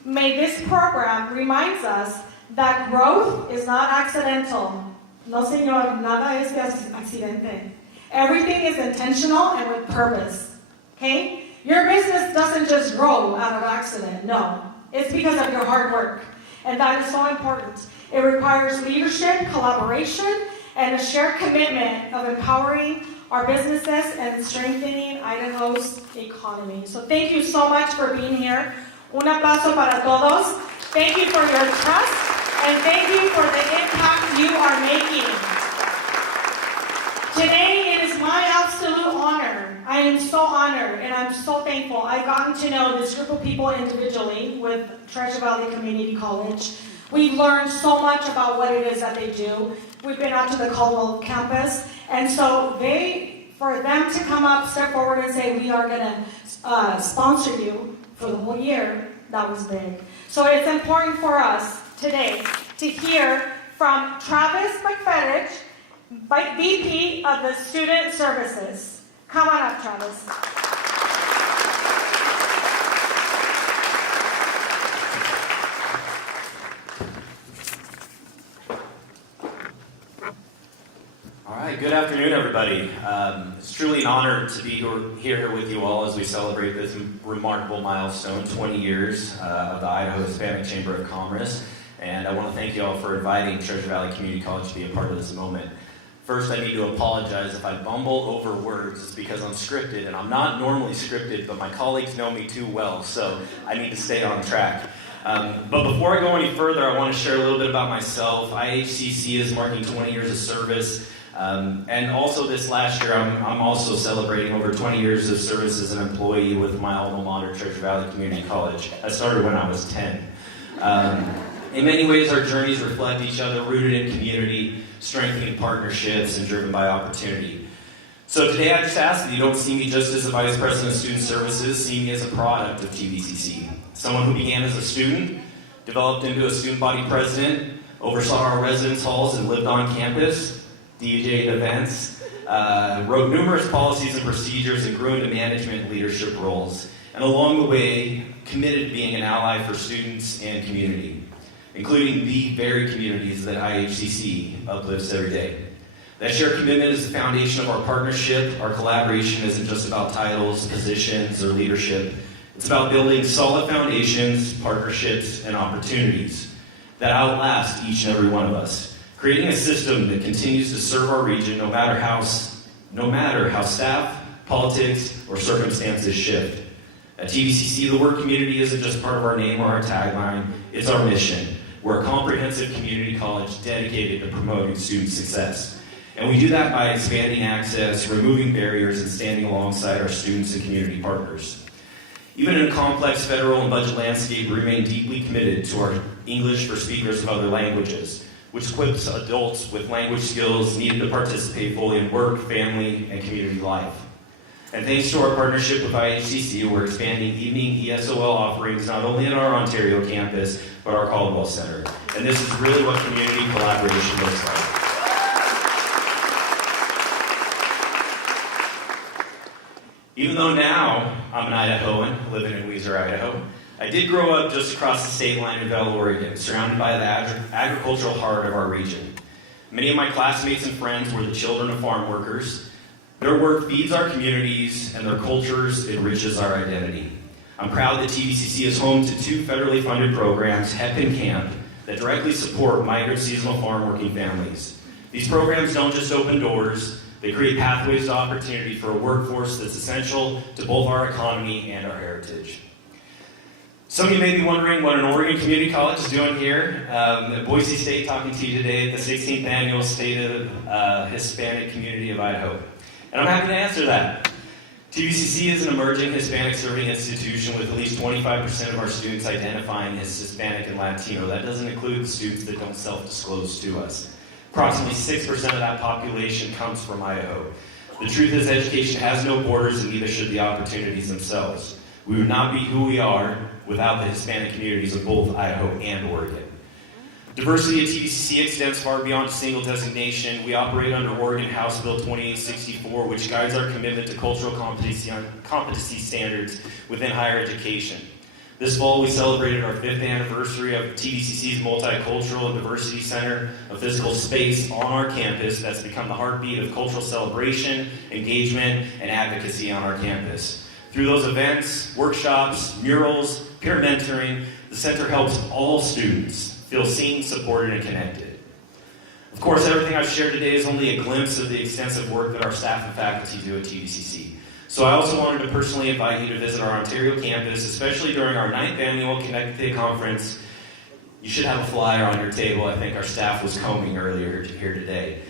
may this program reminds us that growth is not accidental. No, señor, nada es accidente. Everything is intentional and with purpose. Okay? Your business doesn't just grow out of accident. No. It's because of your hard work. And that is so important. It requires leadership, collaboration, and a shared commitment of empowering our businesses and strengthening Idaho's economy. So thank you so much for being here. Un aplauso para todos. Thank you for your trust, and thank you for the impact you are making. Today, it is my absolute honor. I am so honored, and I'm so thankful. I've gotten to know this group of people individually with Treasure Valley Community College. We've learned so much about what it is that they do. We've been out to the Caldwell campus, and so for them to come up, step forward and say, we are going to sponsor you for the whole year, that was big. So it's important for us today to hear from Travis McFetich, VP of the Student Services. Come on up, Travis. All right, good afternoon, everybody. It's truly an honor to be here with you all as we celebrate this remarkable milestone, 20 years of the Idaho Hispanic Chamber of Commerce. And I want to thank you all for inviting Treasure Valley Community College to be a part of this moment. First, I need to apologize if I bumble over words. It's because I'm scripted, and I'm not normally scripted, but my colleagues know me too well, so I need to stay on track. But before I go any further, I want to share a little bit about myself. IHCC is marking 20 years of service, and also this last year, I'm also celebrating over 20 years of service as an employee with my alma mater, Treasure Valley Community College. I started when I was 10. In many ways, our journeys reflect each other, rooted in community, strengthening partnerships, and driven by opportunity. So today I just ask that you don't see me just as a Vice President of Student Services, see me as a product of TVCC. Someone who began as a student, developed into a student body president, oversaw our residence halls and lived on campus, DJ'd events, wrote numerous policies and procedures, and grew into management leadership roles. And along the way, committed to being an ally for students and community, including the very communities that IHCC uplifts every day. That shared commitment is the foundation of our partnership. Our collaboration isn't just about titles, positions, or leadership. It's about building solid foundations, partnerships, and opportunities that outlast each and every one of us, creating a system that continues to serve our region no matter how staff, politics, or circumstances shift. At TVCC, the word community isn't just part of our name or our tagline, it's our mission. We're a comprehensive community college dedicated to promoting student success. And we do that by expanding access, removing barriers, and standing alongside our students and community partners. Even in a complex federal and budget landscape, we remain deeply committed to our English for speakers of other languages, which equips adults with language skills needed to participate fully in work, family, and community life. And thanks to our partnership with IHCC, we're expanding evening ESOL offerings not only at our Ontario campus, but our Caldwell Center. And this is really what community collaboration looks like. Even though now I'm an Idahoan, living in Weiser, Idaho. I did grow up just across the state line in Bell, Oregon, surrounded by the agricultural heart of our region. Many of my classmates and friends were the children of farm workers. Their work feeds our communities, and their cultures enriches our identity. I'm proud that TVCC is home to 2 federally funded programs, HEP and CAMP, that directly support migrant seasonal farm working families. These programs don't just open doors, they create pathways to opportunity for a workforce that's essential to both our economy and our heritage. Some of you may be wondering what an Oregon Community College is doing here. At Boise State, talking to you today at the 16th Annual State of Hispanic Community of Idaho. And I'm happy to answer that. TVCC is an emerging Hispanic serving institution with at least 25% of our students identifying as Hispanic and Latino. That doesn't include the students that don't self-disclose to us. Approximately 6% of that population comes from Idaho. The truth is, education has no borders, and neither should the opportunities themselves. We would not be who we are without the Hispanic communities of both Idaho and Oregon. Diversity at TVCC extends far beyond a single designation. We operate under Oregon House Bill 2864, which guides our commitment to cultural competency standards within higher education. This fall, we celebrated our 5th anniversary of TVCC's Multicultural and Diversity Center, a physical space on our campus that's become the heartbeat of cultural celebration, engagement, and advocacy on our campus. Through those events, workshops, murals, peer mentoring, the center helps all students feel seen, supported, and connected. Of course, everything I've shared today is only a glimpse of the extensive work that our staff and faculty do at TVCC. So I also wanted to personally invite you to visit our Ontario campus, especially during our 9th annual Connected Conference. You should have a flyer on your table. I think our staff was combing earlier here today.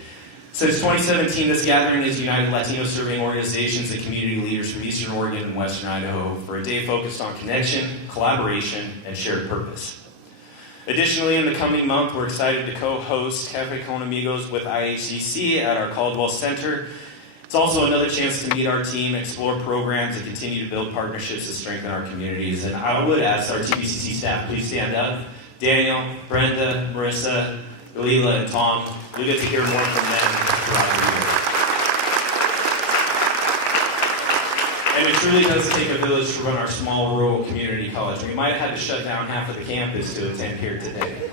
Since 2017, this gathering has united Latino serving organizations and community leaders from Eastern Oregon and Western Idaho for a day focused on connection, collaboration, and shared purpose. Additionally, in the coming month, we're excited to co-host Cafe Con Amigos with IHCC at our Caldwell Center. It's also another chance to meet our team, explore programs, and continue to build partnerships to strengthen our communities. And I would ask our TVCC staff, please stand up. Daniel, Brenda, Marissa, Leela, and Tom, you'll get to hear more from them throughout the year. And it truly does take a village to run our small rural community college. We might have had to shut down half of the campus to attend here today.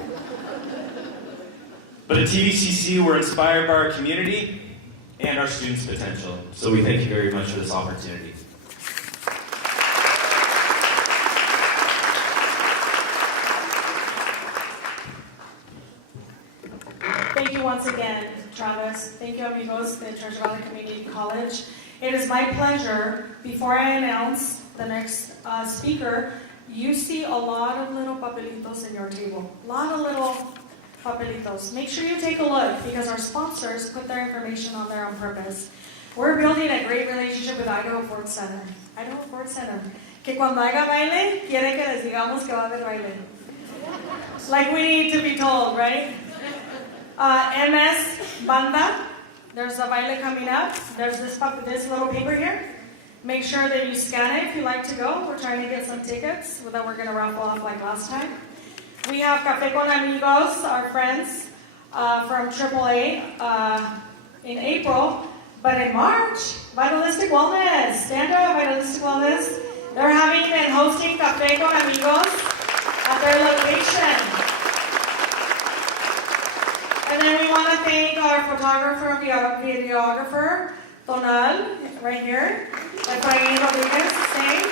But at TVCC, we're inspired by our community and our students' potential. So we thank you very much for this opportunity. Thank you once again, Travis. Thank you, amigos, the Treasure Valley Community College. It is my pleasure, before I announce the next speaker, you see a lot of little papelitos in your table. A lot of little papelitos. Make sure you take a look, because our sponsors put their information on there on purpose. We're building a great relationship with Idaho Ford Center. Idaho Ford Center. Que cuando haga baile, quiere que les digamos que va a haber baile. Like we need to be told, right? MS Banda. There's a baile coming up. There's this little paper here. Make sure that you scan it if you'd like to go. We're trying to get some tickets that we're going to raffle off like last time. We have Café con Amigos, our friends from AAA in April. But in March, Vitalistic Wellness. Stand up, Vitalistic Wellness. They're having and hosting Café con Amigos at their location. And then we want to thank our photographer and videographer, Tonal, right here. Efraín Rodriguez, same.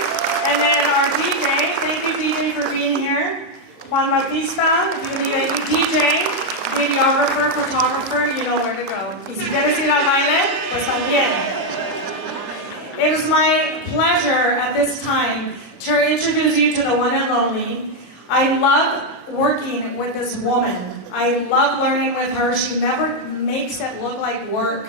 And then our DJ, thank you DJ for being here. Juan Bautista, if you need any DJ, videographer, photographer, you know where to go. Y si quieres ir al baile, pues también. It is my pleasure at this time to introduce you to the one and only. I love working with this woman. I love learning with her. She never makes it look like work.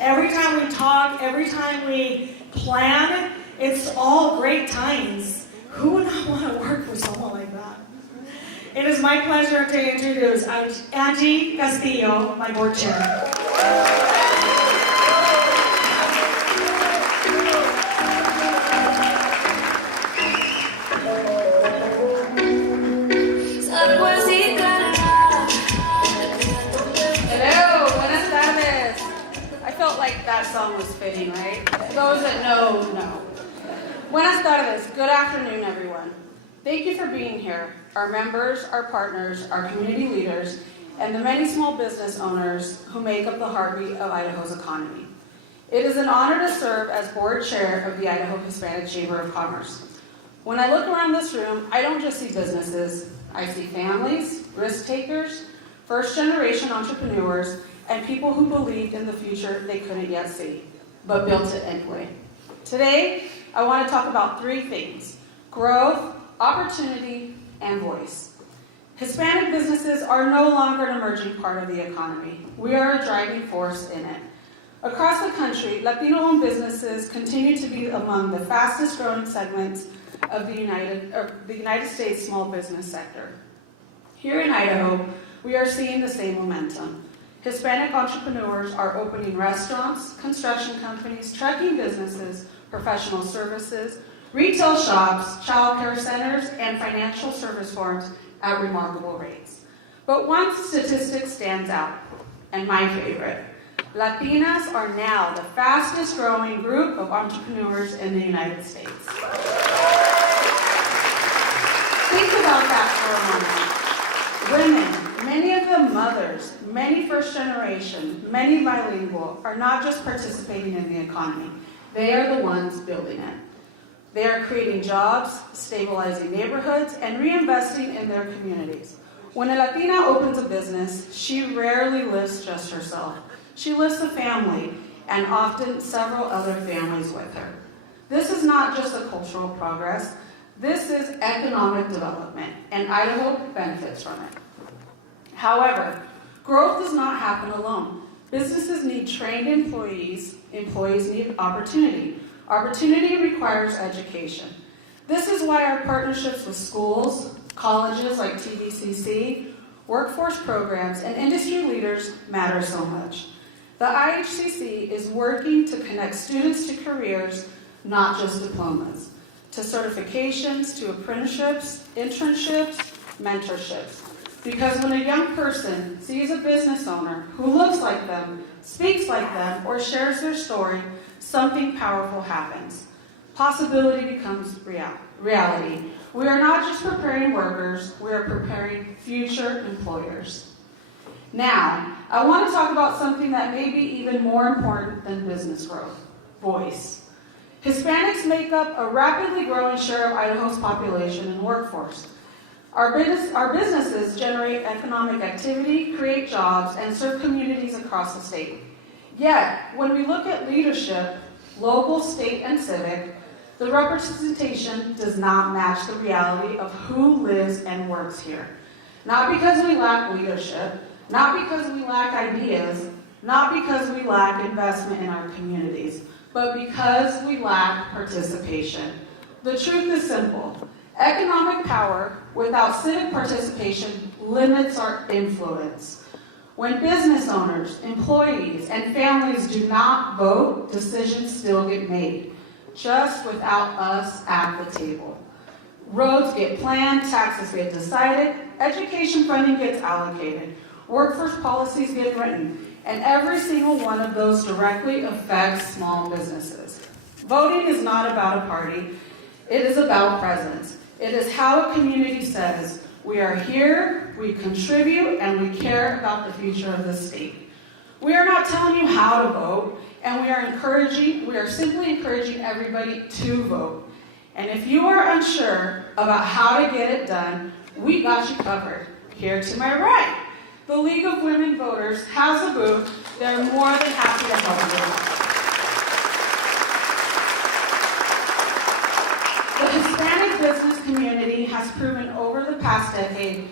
Every time we talk, every time we plan, it's all great times. Who would not want to work with someone like that? It is my pleasure to introduce Angie Castillo, my board chair. That song was fitting, right? For those that know, no. Buenas tardes. Good afternoon, everyone. Thank you for being here, our members, our partners, our community leaders, and the many small business owners who make up the heartbeat of Idaho's economy. It is an honor to serve as board chair of the Idaho Hispanic Chamber of Commerce. When I look around this room, I don't just see businesses. I see families, risk takers, first-generation entrepreneurs, and people who believed in the future they couldn't yet see, but built it anyway. Today, I want to talk about three things: growth, opportunity, and voice. Hispanic businesses are no longer an emerging part of the economy. We are a driving force in it. Across the country, Latino-owned businesses continue to be among the fastest growing segments of the United States small business sector. Here in Idaho, we are seeing the same momentum. Hispanic entrepreneurs are opening restaurants, construction companies, trucking businesses, professional services, retail shops, child care centers, and financial service firms at remarkable rates. But one statistic stands out, and my favorite. Latinas are now the fastest growing group of entrepreneurs in the United States. Think about that for a moment. Women, many of them mothers, many first generation, many bilingual, are not just participating in the economy. They are the ones building it. They are creating jobs, stabilizing neighborhoods, and reinvesting in their communities. When a Latina opens a business, she rarely lists just herself. She lists a family, and often several other families with her. This is not just a cultural progress. This is economic development, and Idaho benefits from it. However, growth does not happen alone. Businesses need trained employees. Employees need opportunity. Opportunity requires education. This is why our partnerships with schools, colleges like TVCC, workforce programs, and industry leaders matter so much. The IHCC is working to connect students to careers, not just diplomas, to certifications, to apprenticeships, internships, mentorships. Because when a young person sees a business owner who looks like them, speaks like them, or shares their story, something powerful happens. Possibility becomes reality. We are not just preparing workers, we are preparing future employers. Now, I want to talk about something that may be even more important than business growth: voice. Hispanics make up a rapidly growing share of Idaho's population and workforce. Our businesses generate economic activity, create jobs, and serve communities across the state. Yet, when we look at leadership, local, state, and civic, the representation does not match the reality of who lives and works here. Not because we lack leadership, not because we lack ideas, not because we lack investment in our communities, but because we lack participation. The truth is simple. Economic power without civic participation limits our influence. When business owners, employees, and families do not vote, decisions still get made, just without us at the table. Roads get planned, taxes get decided, education funding gets allocated, workforce policies get written, and every single one of those directly affects small businesses. Voting is not about a party, it is about presence. It is how a community says, we are here, we contribute, and we care about the future of the state. We are not telling you how to vote, and we are simply encouraging everybody to vote. And if you are unsure about how to get it done, we got you covered. Here to my right, the League of Women Voters has a booth. They're more than happy to help you. The Hispanic business community has proven over the past decade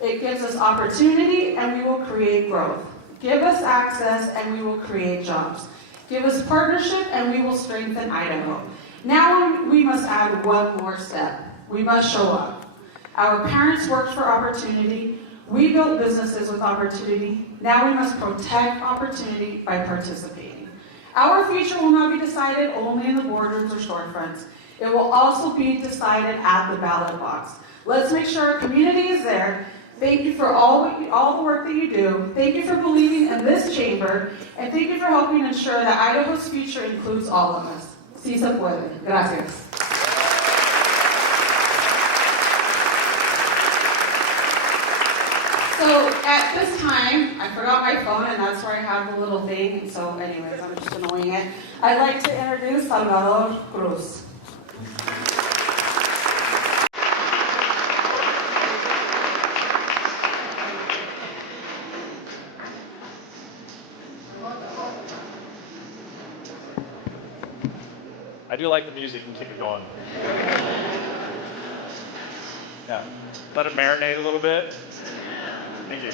it gives us opportunity and we will create growth. Give us access and we will create jobs. Give us partnership and we will strengthen Idaho. Now we must add one more step. We must show up. Our parents worked for opportunity. We built businesses with opportunity. Now we must protect opportunity by participating. Our future will not be decided only in the boardrooms or storefronts. It will also be decided at the ballot box. Let's make sure our community is there. Thank you for all the work that you do. Thank you for believing in this chamber. And thank you for helping ensure that Idaho's future includes all of us. Sí se puede. Gracias. So at this time, I forgot my phone, and that's where I have the little thing. And so anyways, I'm just annoying it. I'd like to introduce Salvador Cruz. I do like the music. You can keep it going. Yeah. Let it marinate a little bit. Thank you.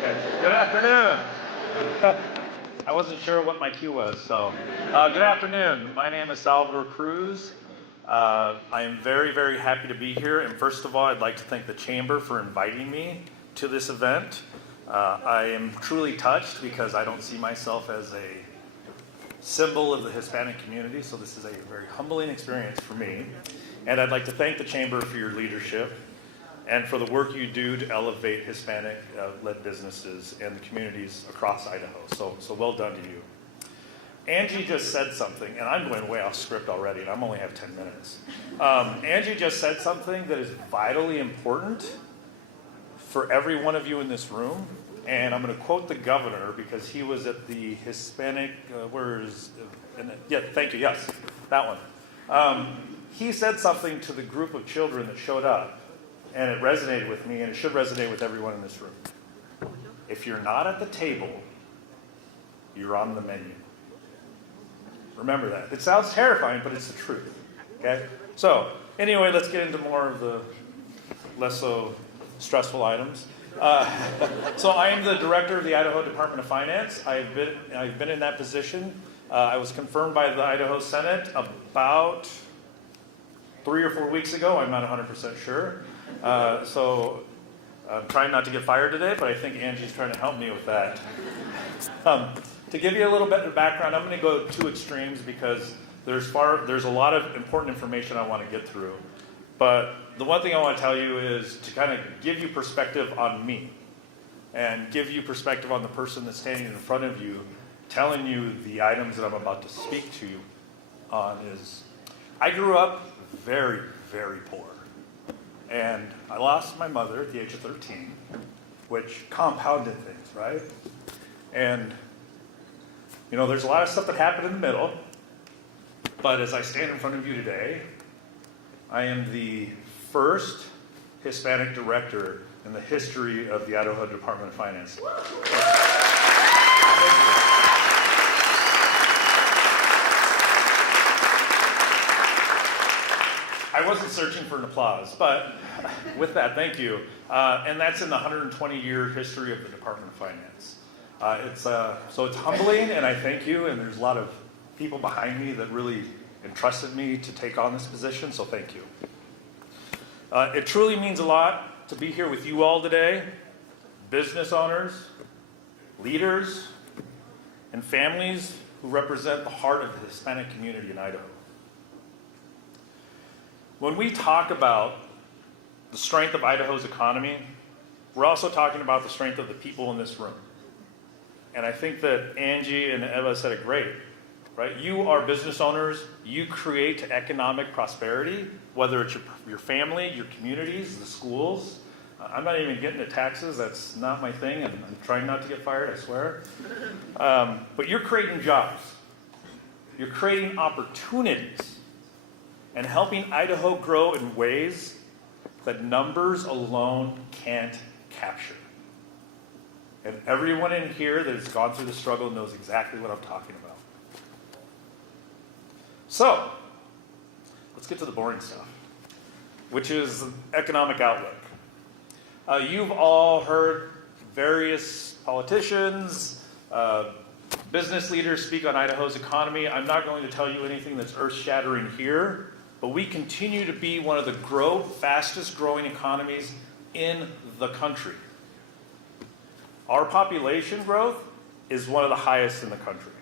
Okay. Good afternoon. I wasn't sure what my cue was, so. Good afternoon. My name is Salvador Cruz. I am very, very happy to be here. And first of all, I'd like to thank the Chamber for inviting me to this event. I am truly touched because I don't see myself as a symbol of the Hispanic community, so this is a very humbling experience for me. And I'd like to thank the Chamber for your leadership and for the work you do to elevate Hispanic-led businesses and the communities across Idaho. So well done to you. Angie just said something, and I'm going way off script already, and I only have 10 minutes. Angie just said something that is vitally important for every one of you in this room. And I'm going to quote the governor because he was at the Hispanic, thank you, yes, that one. He said something to the group of children that showed up, and it resonated with me, and it should resonate with everyone in this room. If you're not at the table, you're on the menu. Remember that. It sounds terrifying, but it's the truth. Okay? So, anyway, let's get into more of the less so stressful items. So I am the director of the Idaho Department of Finance. I've been in that position. I was confirmed by the Idaho Senate about 3 or 4 weeks ago. I'm not 100% sure. So I'm trying not to get fired today, but I think Angie's trying to help me with that. To give you a little bit of background, I'm going to go 2 extremes because there's a lot of important information I want to get through. But the one thing I want to tell you is to kind of give you perspective on me and give you perspective on the person that's standing in front of you, telling you the items that I'm about to speak to you on is, I grew up very, very poor. And I lost my mother at the age of 13, which compounded things, right? And, you know, there's a lot of stuff that happened in the middle, but as I stand in front of you today, I am the first Hispanic director in the history of the Idaho Department of Finance. I wasn't searching for an applause, but with that, thank you. And that's in the 120-year history of the Department of Finance. So it's humbling, and I thank you, and there's a lot of people behind me that really entrusted me to take on this position, so thank you. It truly means a lot to be here with you all today, business owners, leaders, and families who represent the heart of the Hispanic community in Idaho. When we talk about the strength of Idaho's economy, we're also talking about the strength of the people in this room. And I think that Angie and Eva said it great. Right? You are business owners. You create economic prosperity, whether it's your family, your communities, the schools. I'm not even getting to taxes. That's not my thing, and I'm trying not to get fired, I swear. But you're creating jobs. You're creating opportunities and helping Idaho grow in ways that numbers alone can't capture. And everyone in here that has gone through the struggle knows exactly what I'm talking about. So, let's get to the boring stuff, which is economic outlook. You've all heard various politicians, business leaders speak on Idaho's economy. I'm not going to tell you anything that's earth-shattering here, but we continue to be one of the fastest growing economies in the country. Our population growth is one of the highest in the country.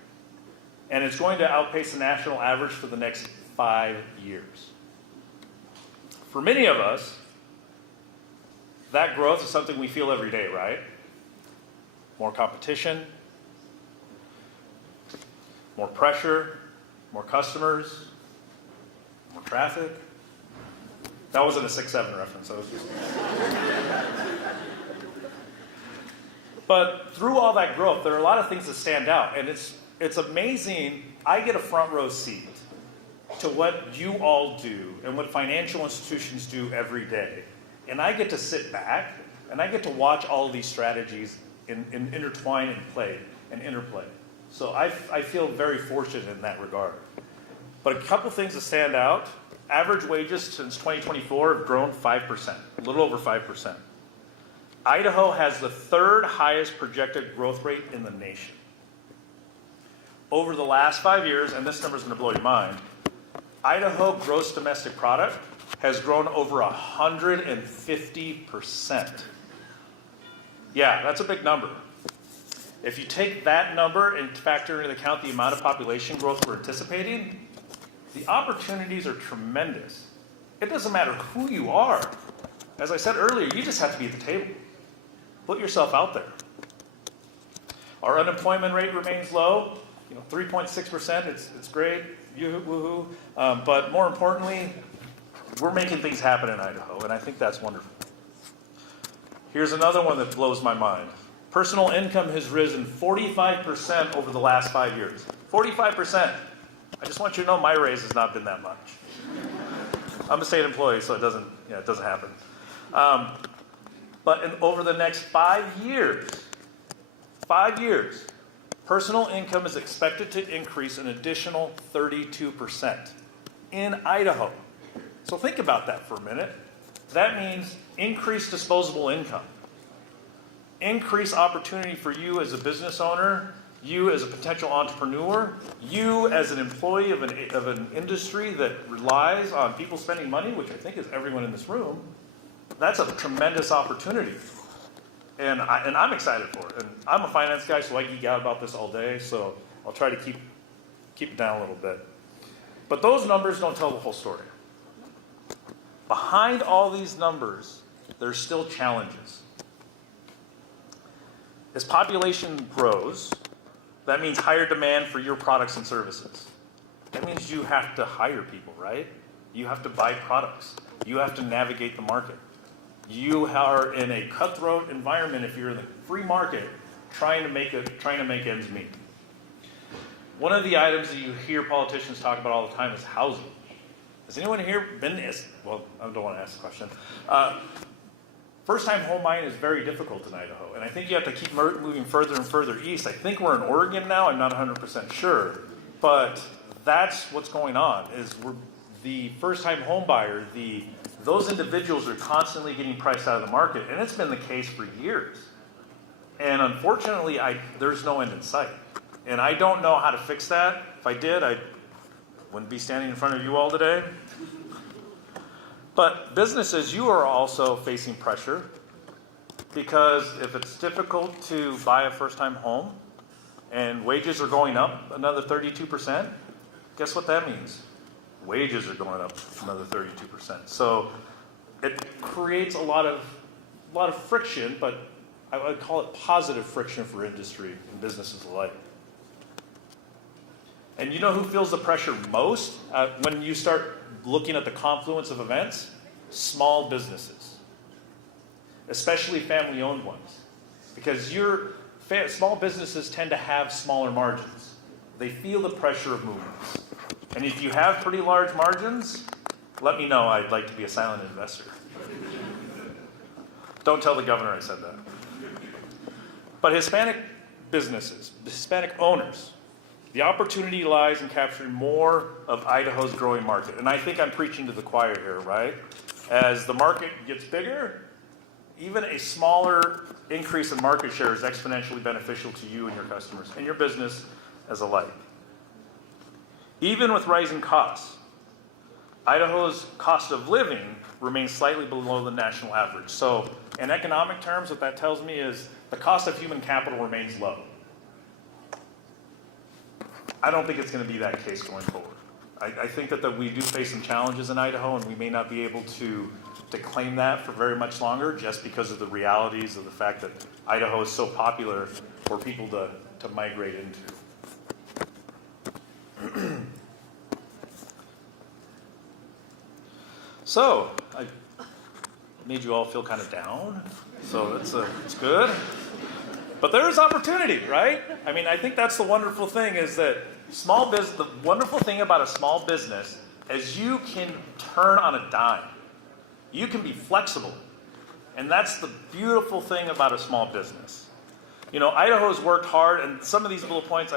And it's going to outpace the national average for the next 5 years. For many of us, that growth is something we feel every day, right? More competition, more pressure, more customers, more traffic. That wasn't a 6-7 reference. That was just... But through all that growth, there are a lot of things that stand out. And it's amazing. I get a front row seat to what you all do and what financial institutions do every day. And I get to sit back and I get to watch all of these strategies intertwine and play and interplay. So I feel very fortunate in that regard. But a couple things that stand out. Average wages since 2024 have grown 5%, a little over 5%. Idaho has the 3rd highest projected growth rate in the nation. Over the last 5 years, and this number is going to blow your mind, Idaho gross domestic product has grown over 150%. Yeah, that's a big number. If you take that number and factor into account the amount of population growth we're anticipating, the opportunities are tremendous. It doesn't matter who you are. As I said earlier, you just have to be at the table. Put yourself out there. Our unemployment rate remains low, 3.6%. It's great, woohoo. But more importantly, we're making things happen in Idaho, and I think that's wonderful. Here's another one that blows my mind. Personal income has risen 45% over the last 5 years. 45%. I just want you to know my raise has not been that much. I'm a state employee, so it doesn't happen. But over the next 5 years, personal income is expected to increase an additional 32% in Idaho. So think about that for a minute. That means increased disposable income, increased opportunity for you as a business owner, you as a potential entrepreneur, you as an employee of an industry that relies on people spending money, which I think is everyone in this room. That's a tremendous opportunity. And I'm excited for it. And I'm a finance guy, so I geek out about this all day, so I'll try to keep it down a little bit. But those numbers don't tell the whole story. Behind all these numbers, there's still challenges. As population grows, that means higher demand for your products and services. That means you have to hire people, right? You have to buy products. You have to navigate the market. You are in a cutthroat environment if you're in the free market trying to make ends meet. One of the items that you hear politicians talk about all the time is housing. Has anyone here been this? Well, I don't want to ask the question. First-time home buying is very difficult in Idaho, and I think you have to keep moving further and further east. I think we're in Oregon now. I'm not 100% sure, but that's what's going on. Is the first-time home buyer, those individuals are constantly getting priced out of the market, and it's been the case for years. And unfortunately, there's no end in sight, and I don't know how to fix that. If I did, I wouldn't be standing in front of you all today. But businesses, you are also facing pressure because if it's difficult to buy a first-time home and wages are going up another 32%, guess what that means? Wages are going up another 32%. So it creates a lot of friction, but I would call it positive friction for industry and businesses alike. And you know who feels the pressure most when you start looking at the confluence of events? Small businesses, especially family-owned ones, because small businesses tend to have smaller margins. They feel the pressure of movements. And if you have pretty large margins, let me know. I'd like to be a silent investor. Don't tell the governor I said that. But Hispanic businesses, Hispanic owners, the opportunity lies in capturing more of Idaho's growing market. And I think I'm preaching to the choir here, right? As the market gets bigger, even a smaller increase in market share is exponentially beneficial to you and your customers and your business as alike. Even with rising costs, Idaho's cost of living remains slightly below the national average. So in economic terms, what that tells me is the cost of human capital remains low. I don't think it's going to be that case going forward. I think that we do face some challenges in Idaho, and we may not be able to claim that for very much longer just because of the realities of the fact that Idaho is so popular for people to migrate into. So, I made you all feel kind of down. So it's good. But there is opportunity, right? I mean, I think that's the wonderful thing is that the wonderful thing about a small business is you can turn on a dime. You can be flexible. And that's the beautiful thing about a small business. You know, Idaho's worked hard, and some of these bullet points,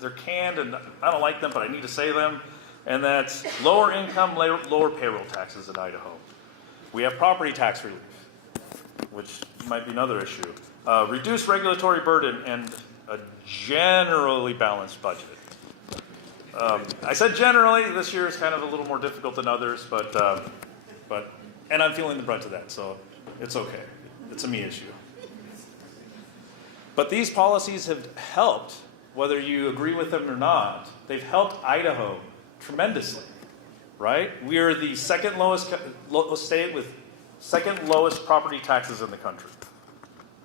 they're canned, and I don't like them, but I need to say them. And that's lower income, lower payroll taxes in Idaho. We have property tax relief, which might be another issue. Reduce regulatory burden and a generally balanced budget. I said generally, this year is kind of a little more difficult than others, but and I'm feeling the brunt of that, so it's okay. It's a me issue. But these policies have helped, whether you agree with them or not, they've helped Idaho tremendously, right? We are the second lowest state with second lowest property taxes in the country.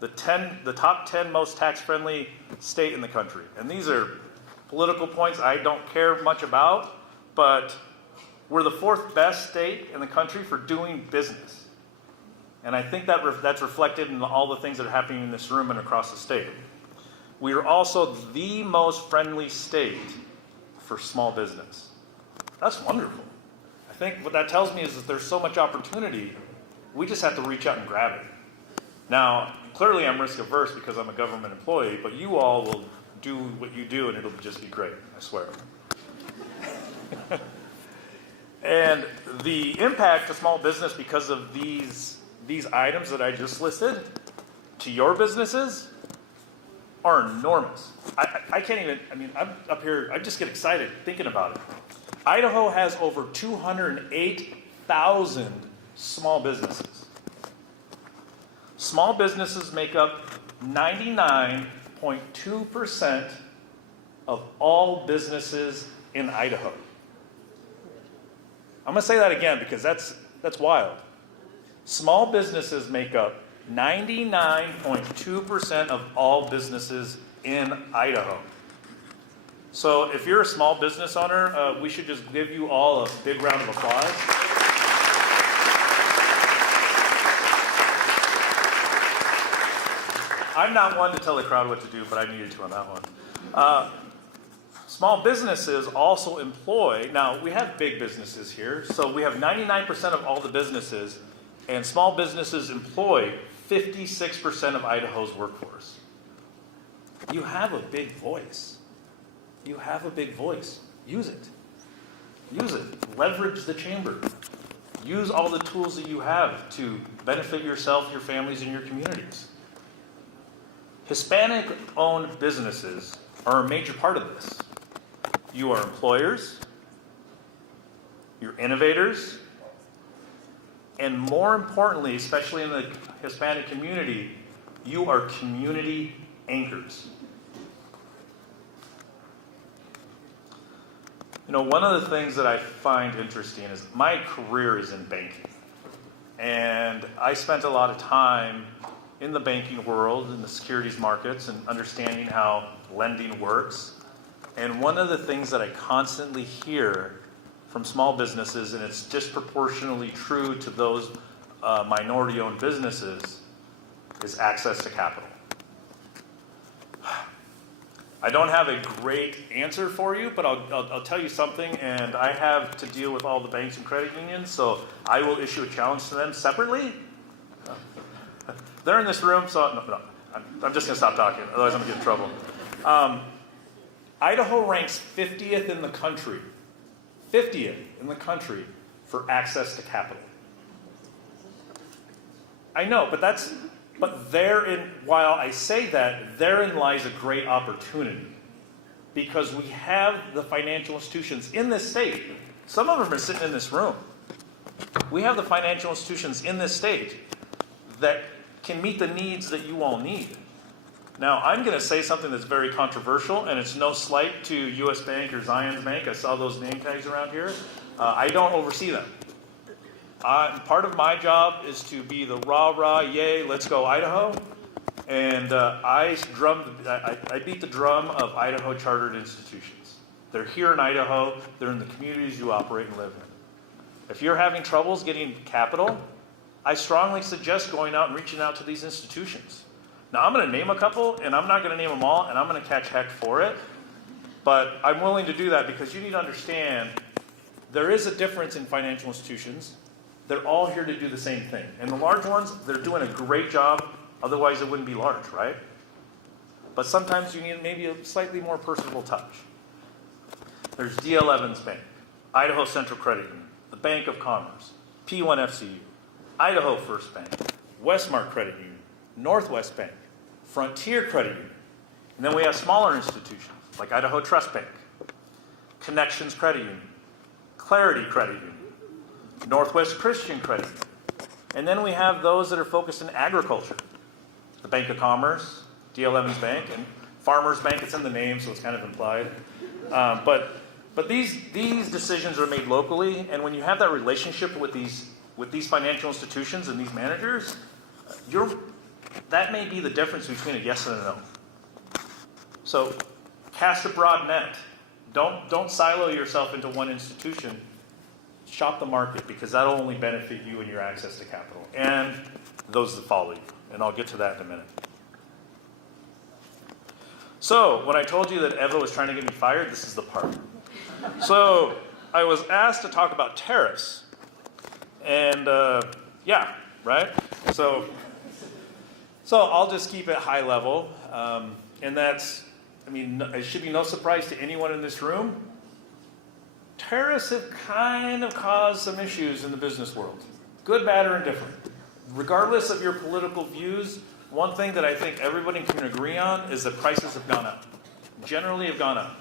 The top 10 most tax-friendly state in the country. And these are political points I don't care much about, but we're the fourth best state in the country for doing business. And I think that's reflected in all the things that are happening in this room and across the state. We are also the most friendly state for small business. That's wonderful. I think what that tells me is that there's so much opportunity, we just have to reach out and grab it. Now, clearly I'm risk averse because I'm a government employee, but you all will do what you do and it'll just be great, I swear. And the impact to small business because of these items that I just listed to your businesses are enormous. I can't even, I mean, I'm up here, I just get excited thinking about it. Idaho has over 208,000 small businesses. Small businesses make up 99.2% of all businesses in Idaho. I'm going to say that again because that's wild. Small businesses make up 99.2% of all businesses in Idaho. So if you're a small business owner, we should just give you all a big round of applause. I'm not one to tell the crowd what to do, but I needed to on that one. Small businesses also employ, now we have big businesses here, so we have 99% of all the businesses, and small businesses employ 56% of Idaho's workforce. You have a big voice. You have a big voice. Use it. Use it. Leverage the chamber. Use all the tools that you have to benefit yourself, your families, and your communities. Hispanic-owned businesses are a major part of this. You are employers, you're innovators, and more importantly, especially in the Hispanic community, you are community anchors. You know, one of the things that I find interesting is my career is in banking. And I spent a lot of time in the banking world, in the securities markets, and understanding how lending works. And one of the things that I constantly hear from small businesses, and it's disproportionately true to those minority-owned businesses, is access to capital. I don't have a great answer for you, but I'll tell you something, and I have to deal with all the banks and credit unions, so I will issue a challenge to them separately. They're in this room, so no, I'm just going to stop talking, otherwise I'm going to get in trouble. Idaho ranks 50th in the country, 50th in the country for access to capital. I know, but therein, while I say that, therein lies a great opportunity. Because we have the financial institutions in this state. Some of them are sitting in this room. We have the financial institutions in this state that can meet the needs that you all need. Now, I'm going to say something that's very controversial, and it's no slight to U.S. Bank or Zions Bank. I saw those name tags around here. I don't oversee them. Part of my job is to be the rah-rah, yay, let's go Idaho. And I beat the drum of Idaho chartered institutions. They're here in Idaho. They're in the communities you operate and live in. If you're having troubles getting capital, I strongly suggest going out and reaching out to these institutions. Now, I'm going to name a couple, and I'm not going to name them all, and I'm going to catch heck for it. But I'm willing to do that because you need to understand there is a difference in financial institutions. They're all here to do the same thing. And the large ones, they're doing a great job. Otherwise, it wouldn't be large, right? But sometimes you need maybe a slightly more personable touch. There's D.L. Evans Bank, Idaho Central Credit Union, the Bank of Commerce, P1FCU, Idaho First Bank, Westmark Credit Union, Northwest Bank, Frontier Credit Union. And then we have smaller institutions like Idaho Trust Bank, Connections Credit Union, Clarity Credit Union, Northwest Christian Credit Union. And then we have those that are focused in agriculture, the Bank of Commerce, D.L. Evans Bank, and Farmers Bank. It's in the name, so it's kind of implied. But these decisions are made locally, and when you have that relationship with these financial institutions and these managers, that may be the difference between a yes and a no. So cast a broad net. Don't silo yourself into one institution. Shop the market, because that'll only benefit you and your access to capital and those that follow you. And I'll get to that in a minute. So when I told you that Eva was trying to get me fired, this is the part. So I was asked to talk about tariffs. And yeah, right? So I'll just keep it high level. And that's, it should be no surprise to anyone in this room. Tariffs have kind of caused some issues in the business world. Good, bad, or indifferent. Regardless of your political views, one thing that I think everybody can agree on is that prices have gone up. Generally have gone up.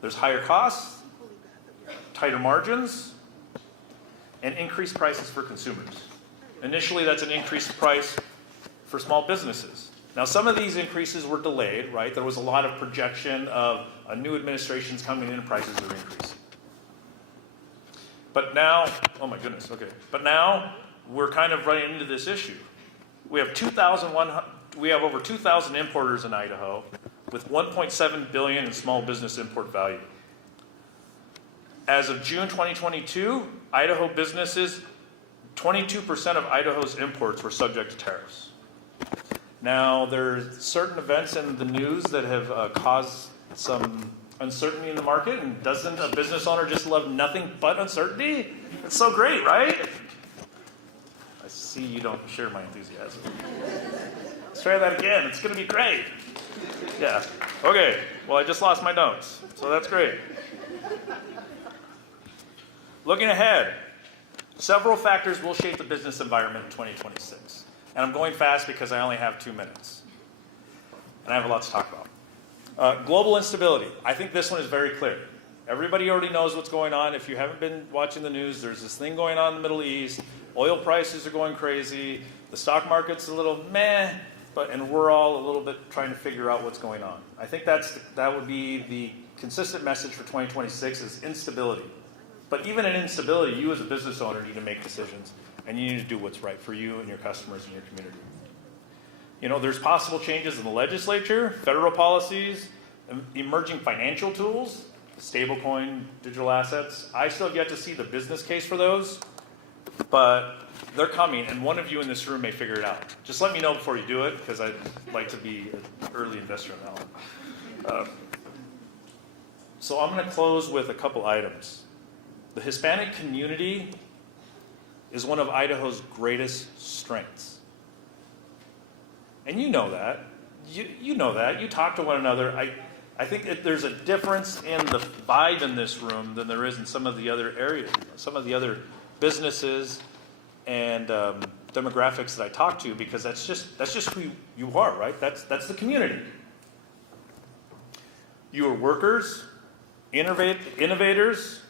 There's higher costs, tighter margins, and increased prices for consumers. Initially, that's an increased price for small businesses. Now, some of these increases were delayed, right? There was a lot of projection of a new administration's coming in and prices are increasing. But now, oh my goodness, okay. But now we're kind of running into this issue. We have over 2,000 importers in Idaho with $1.7 billion in small business import value. As of June 2022, Idaho businesses, 22% of Idaho's imports were subject to tariffs. Now, there's certain events in the news that have caused some uncertainty in the market, and doesn't a business owner just love nothing but uncertainty? It's so great, right? I see you don't share my enthusiasm. Let's try that again. It's going to be great. Yeah. Okay. Well, I just lost my notes, so that's great. Looking ahead, several factors will shape the business environment in 2026. And I'm going fast because I only have 2 minutes. And I have a lot to talk about. Global instability. I think this one is very clear. Everybody already knows what's going on. If you haven't been watching the news, there's this thing going on in the Middle East. Oil prices are going crazy. The stock market's a little meh, and we're all a little bit trying to figure out what's going on. I think that would be the consistent message for 2026 is instability. But even in instability, you as a business owner need to make decisions, and you need to do what's right for you and your customers and your community. There's possible changes in the legislature, federal policies, emerging financial tools, stablecoin, digital assets. I still have yet to see the business case for those, but they're coming, and one of you in this room may figure it out. Just let me know before you do it, because I'd like to be an early investor in that one. So I'm going to close with a couple items. The Hispanic community is one of Idaho's greatest strengths. And you know that. You know that. You talk to one another. I think that there's a difference in the vibe in this room than there is in some of the other areas, some of the other businesses and demographics that I talk to, because that's just who you are, right? That's the community. You are workers, innovators,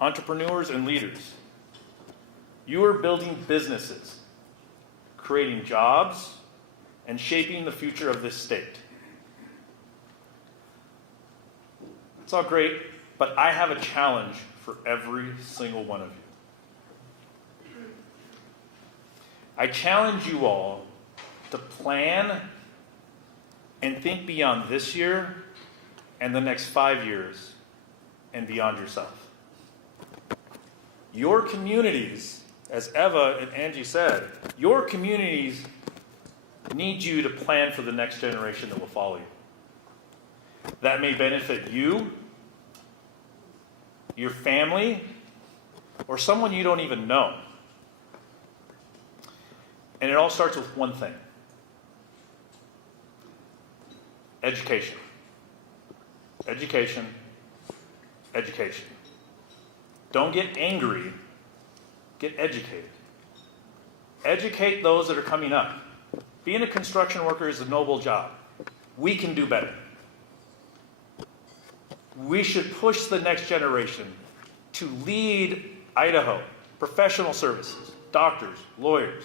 entrepreneurs, and leaders. You are building businesses, creating jobs, and shaping the future of this state. It's all great, but I have a challenge for every single one of you. I challenge you all to plan and think beyond this year and the next 5 years and beyond yourself. Your communities as Eva and Angie said, your communities need you to plan for the next generation that will follow you. That may benefit you, your family, or someone you don't even know. And it all starts with one thing: education. Education. Education. Don't get angry, get educated. Educate those that are coming up. Being a construction worker is a noble job. We can do better. We should push the next generation to lead Idaho, professional services, doctors, lawyers,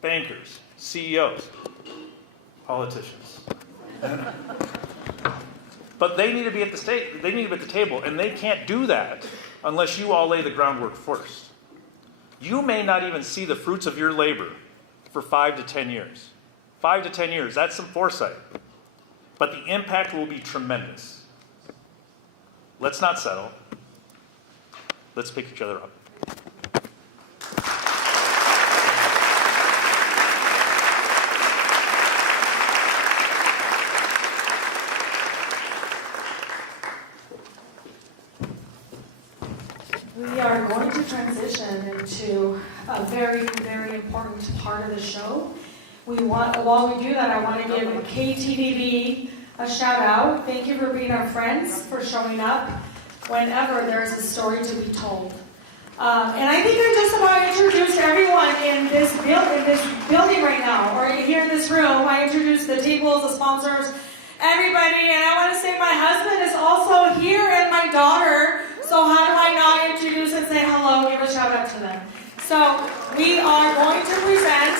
bankers, CEOs, politicians. But they need to be at the table, and they can't do that unless you all lay the groundwork first. You may not even see the fruits of your labor for 5 to 10 years. 5 to 10 years, that's some foresight. But the impact will be tremendous. Let's not settle. Let's pick each other up. We are going to transition into a very, very important part of the show. While we do that, I want to give KTVB a shout out. Thank you for being our friends, for showing up whenever there's a story to be told. And I think I just about introduced everyone in this building right now, or here in this room. I introduced the tables, the sponsors, everybody, and I want to say my husband is also here and my daughter. So how do I not introduce and say hello, give a shout out to them? So we are going to present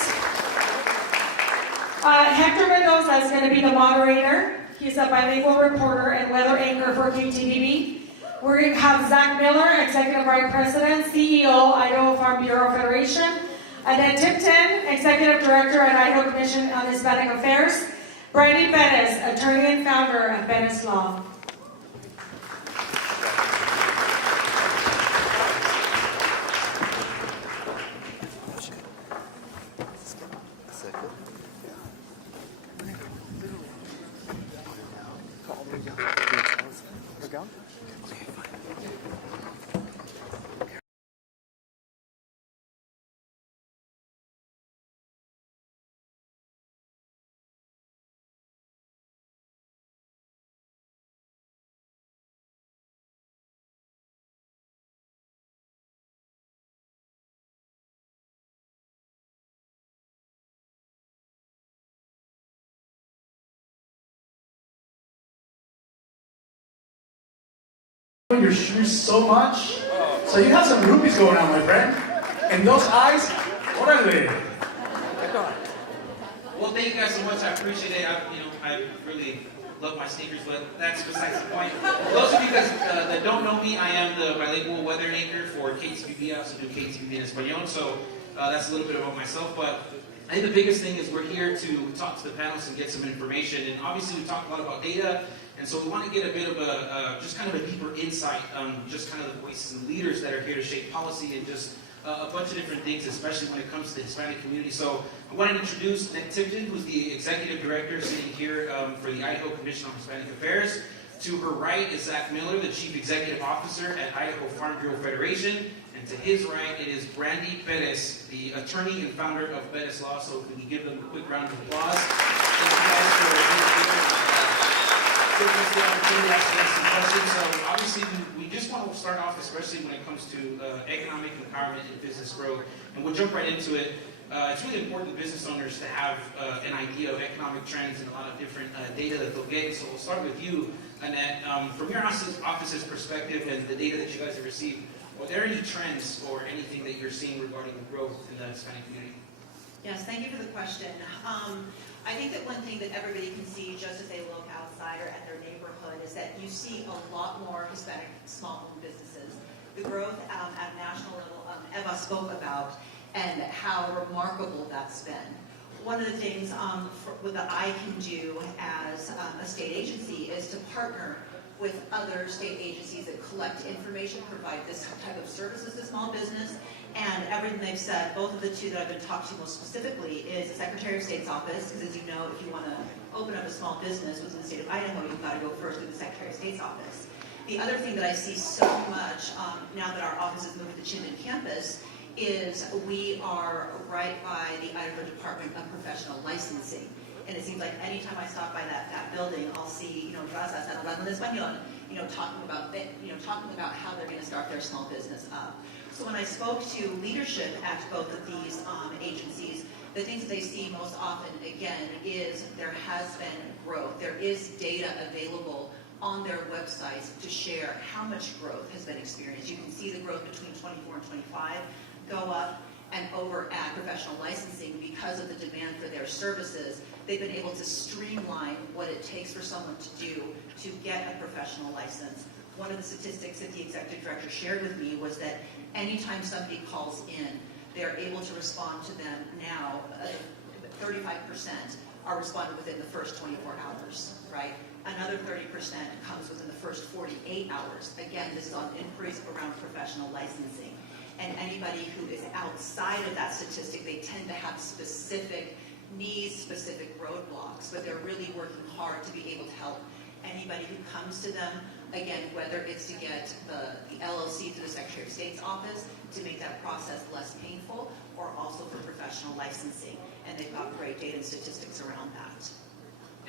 Hector Mendoza is going to be the moderator. He's a bilingual reporter and weather anchor for KTVB. We're going to have Zach Miller, Executive Vice President, CEO, Idaho Farm Bureau Federation. Annette Tipton, Executive Director at Idaho Commission on Hispanic Affairs. Brandy Bettis, Attorney and Founder of Bettis Law. Your shoes so much. So you have some groupies going on, my friend. And those eyes, orale. Well, thank you guys so much. I appreciate it. I really love my sneakers, but that's besides the point. Those of you guys that don't know me, I am the bilingual weather anchor for KTVB. I also do KTVB in Espanol, so that's a little bit about myself. But I think the biggest thing is we're here to talk to the panelists and get some information. And obviously, we talk a lot about data. And so we want to get a bit of just kind of a deeper insight on just kind of the voices and leaders that are here to shape policy and just a bunch of different things, especially when it comes to the Hispanic community. So I want to introduce Annette Tipton, who's the Executive Director sitting here for the Idaho Commission on Hispanic Affairs. To her right is Zach Miller, the Chief Executive Officer at Idaho Farm Bureau Federation. And to his right, it is Brandy Bettis, the Attorney and Founder of Bettis Law. So can we give them a quick round of applause? Thank you guys for being here. Giving us the opportunity to ask some questions. So obviously we just want to start off, especially when it comes to economic empowerment and business growth, and we'll jump right into it. It's really important to business owners to have an idea of economic trends and a lot of different data that they'll get. So we'll start with you, Annette. From your office's perspective and the data that you guys have received, are there any trends or anything that you're seeing regarding the growth in the Hispanic community? Yes, thank you for the question. I think that one thing that everybody can see just as they look outsider at their neighborhood is that you see a lot more Hispanic small-owned businesses. The growth at a national level, Eva spoke about, and how remarkable that's been. One of the things that I can do as a state agency is to partner with other state agencies that collect information, provide this type of services to small business. And everything they've said, both of the two that I've been talking to most specifically is the Secretary of State's office, because as you know, if you want to open up a small business within the state of Idaho, you've got to go first to the Secretary of State's office. The other thing that I see so much now that our office has moved to the Chinden campus is we are right by the Idaho Department of Professional Licensing. And it seems like anytime I stop by that building, I'll see, razas hablando en español, talking about how they're going to start their small business up. So when I spoke to leadership at both of these agencies, the things that they see most often, again, is there has been growth. There is data available on their websites to share how much growth has been experienced. You can see the growth between 24 and 25 go up, and over at professional licensing, because of the demand for their services, they've been able to streamline what it takes for someone to do to get a professional license. One of the statistics that the executive director shared with me was that anytime somebody calls in, they're able to respond to them now. 35% are responded within the first 24 hours, right? Another 30% comes within the first 48 hours. Again, this is on inquiries around professional licensing. And anybody who is outside of that statistic, they tend to have specific needs, specific roadblocks, but they're really working hard to be able to help anybody who comes to them, again, whether it's to get the LLC through the Secretary of State's office to make that process less painful, or also for professional licensing. And they've got great data and statistics around that.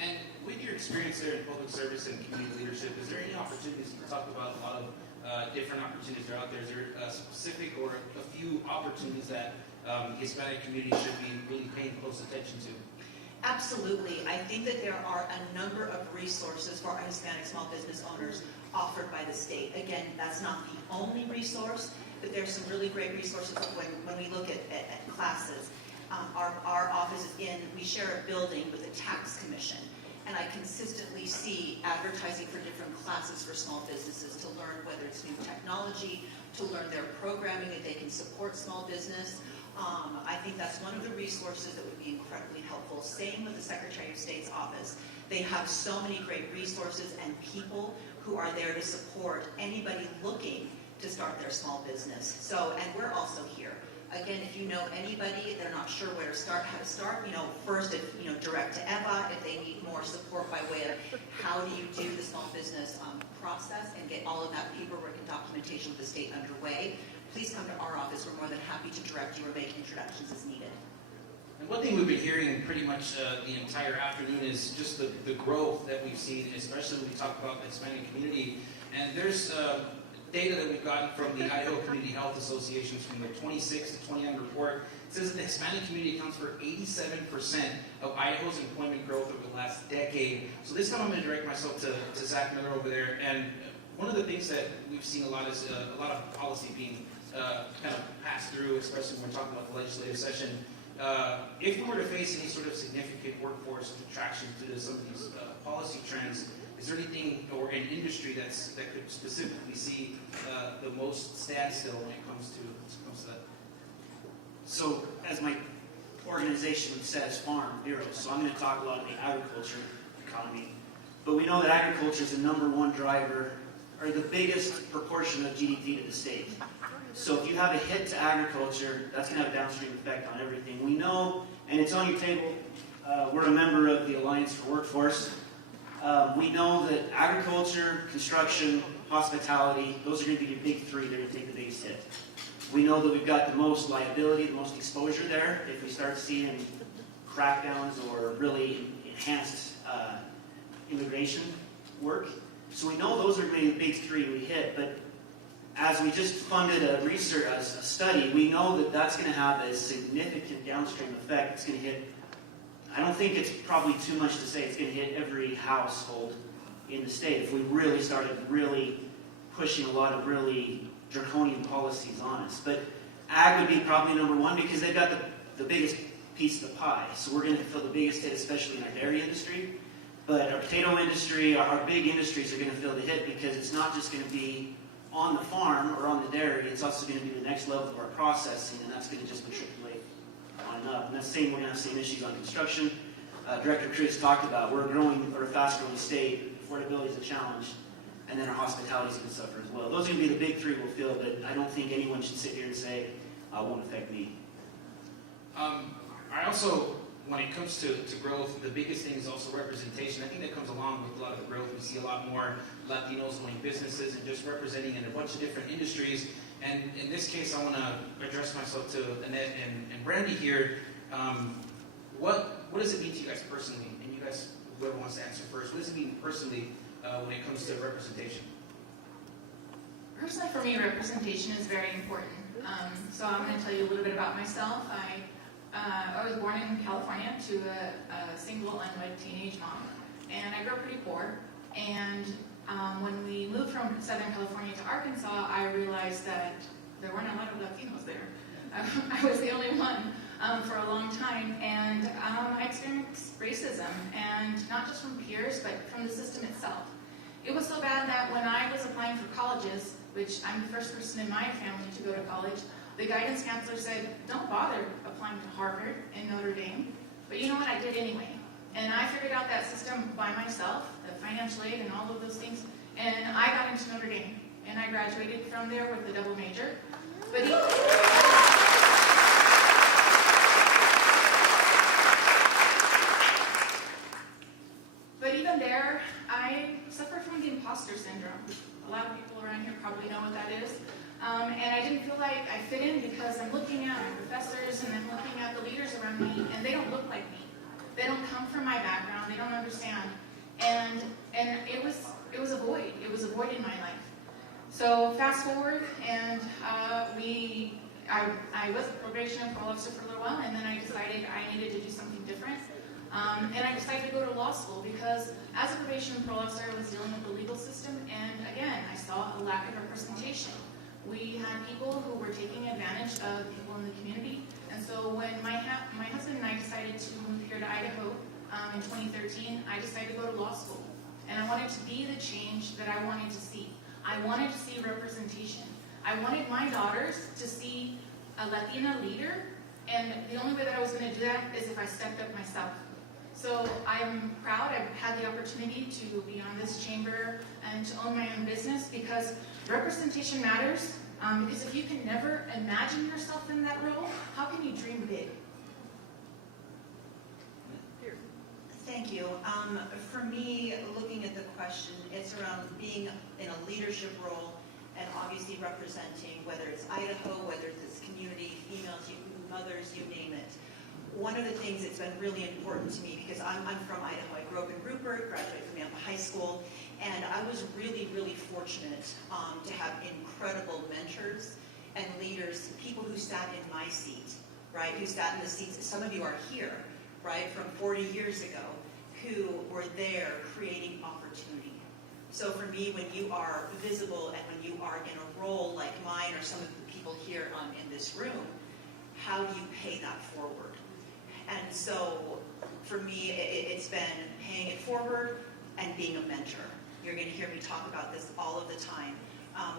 And with your experience there in public service and community leadership, is there any opportunities, you talked about a lot of different opportunities that are out there, is there a specific or a few opportunities that the Hispanic community should be really paying close attention to? Absolutely. I think that there are a number of resources for our Hispanic small business owners offered by the state. Again, that's not the only resource, but there's some really great resources when we look at classes. Our office is we share a building with a tax commission, and I consistently see advertising for different classes for small businesses to learn whether it's new technology, to learn their programming that they can support small business. I think that's one of the resources that would be incredibly helpful. Same with the Secretary of State's office. They have so many great resources and people who are there to support anybody looking to start their small business. And we're also here. Again, if you know anybody, they're not sure where to start, how to start, first, direct to EVA if they need more support by way of how do you do the small business process and get all of that paperwork and documentation with the state underway. Please come to our office. We're more than happy to direct you or make introductions as needed. And one thing we've been hearing pretty much the entire afternoon is just the growth that we've seen, especially when we talk about the Hispanic community. And there's data that we've gotten from the Idaho Community Health Association from the 26 to 29 report. It says that the Hispanic community accounts for 87% of Idaho's employment growth over the last decade. So this time I'm going to direct myself to Zach Miller over there. And one of the things that we've seen a lot is a lot of policy being kind of passed through, especially when we're talking about the legislative session. If we were to face any sort of significant workforce contraction due to some of these policy trends, is there anything or an industry that could specifically see the most standstill when it comes to that? So, as my organization says, Farm Bureau, so I'm going to talk a lot of the agriculture economy. But we know that agriculture is the #1 driver, or the biggest proportion of GDP to the state. So if you have a hit to agriculture, that's going to have a downstream effect on everything. We know, and it's on your table, we're a member of the Alliance for Workforce. We know that agriculture, construction, hospitality, those are going to be the big three that are going to take the biggest hit. We know that we've got the most liability, the most exposure there if we start seeing crackdowns or really enhanced immigration work. So we know those are going to be the big three we hit, but as we just funded a study, we know that that's going to have a significant downstream effect. It's going to hit, I don't think it's probably too much to say, it's going to hit every household in the state if we really started pushing a lot of really draconian policies on us. But ag would be probably #1 because they've got the biggest piece of the pie. So we're going to feel the biggest hit, especially in our dairy industry. But our potato industry, our big industries are going to feel the hit because it's not just going to be on the farm or on the dairy, it's also going to be the next level of our processing, and that's going to just matriculate on up. And that's the same, we're going to have the same issues on construction. Director Cruz talked about, we're a fast-growing state, affordability is a challenge. and then our hospitality is going to suffer as well. Those are going to be the big three we'll feel, but I don't think anyone should sit here and say, won't affect me. I also, when it comes to growth, the biggest thing is also representation. I think that comes along with a lot of the growth. We see a lot more Latinos owning businesses and just representing in a bunch of different industries. And in this case, I want to address myself to Annette and Brandy here. What does it mean to you guys personally? And you guys, whoever wants to answer first, what does it mean personally when it comes to representation? Personally, for me, representation is very important. So I'm going to tell you a little bit about myself. I was born in California to a single unwed teenage mom, and I grew up pretty poor. And when we moved from Southern California to Arkansas, I realized that there weren't a lot of Latinos there. I was the only one for a long time, and I experienced racism, and not just from peers, but from the system itself. It was so bad that when I was applying for colleges, which I'm the first person in my family to go to college, the guidance counselor said, don't bother applying to Harvard and Notre Dame. But you know what, I did anyway. And I figured out that system by myself, the financial aid and all of those things, and I got into Notre Dame. And I graduated from there with a double major. But even there, I suffered from the imposter syndrome. A lot of people around here probably know what that is. And I didn't feel like I fit in because I'm looking at my professors and I'm looking at the leaders around me, and they don't look like me. They don't come from my background. They don't understand. And it was a void. It was a void in my life. So fast forward, and I was a probation and parole officer for a little while, and then I decided I needed to do something different. And I decided to go to law school because as a probation and parole officer, I was dealing with the legal system, and again, I saw a lack of representation. We had people who were taking advantage of people in the community, and so when my husband and I decided to move here to Idaho in 2013, I decided to go to law school, and I wanted to be the change that I wanted to see. I wanted to see representation. I wanted my daughters to see a Latina leader, and the only way that I was going to do that is if I stepped up myself. So I'm proud I've had the opportunity to be on this chamber and to own my own business because representation matters. Because if you can never imagine yourself in that role, how can you dream big? Thank you. For me, looking at the question, it's around being in a leadership role and obviously representing, whether it's Idaho, whether it's this community, females, mothers, you name it. One of the things that's been really important to me, because I'm from Idaho, I grew up in Rupert, graduated from Yampa High School, and I was really, really fortunate to have incredible mentors and leaders, people who sat in my seat, right, who sat in the seats, some of you are here, right, from 40 years ago, who were there creating opportunity. So for me, when you are visible and when you are in a role like mine or some of the people here in this room, how do you pay that forward? And so for me, it's been paying it forward and being a mentor. You're going to hear me talk about this all of the time.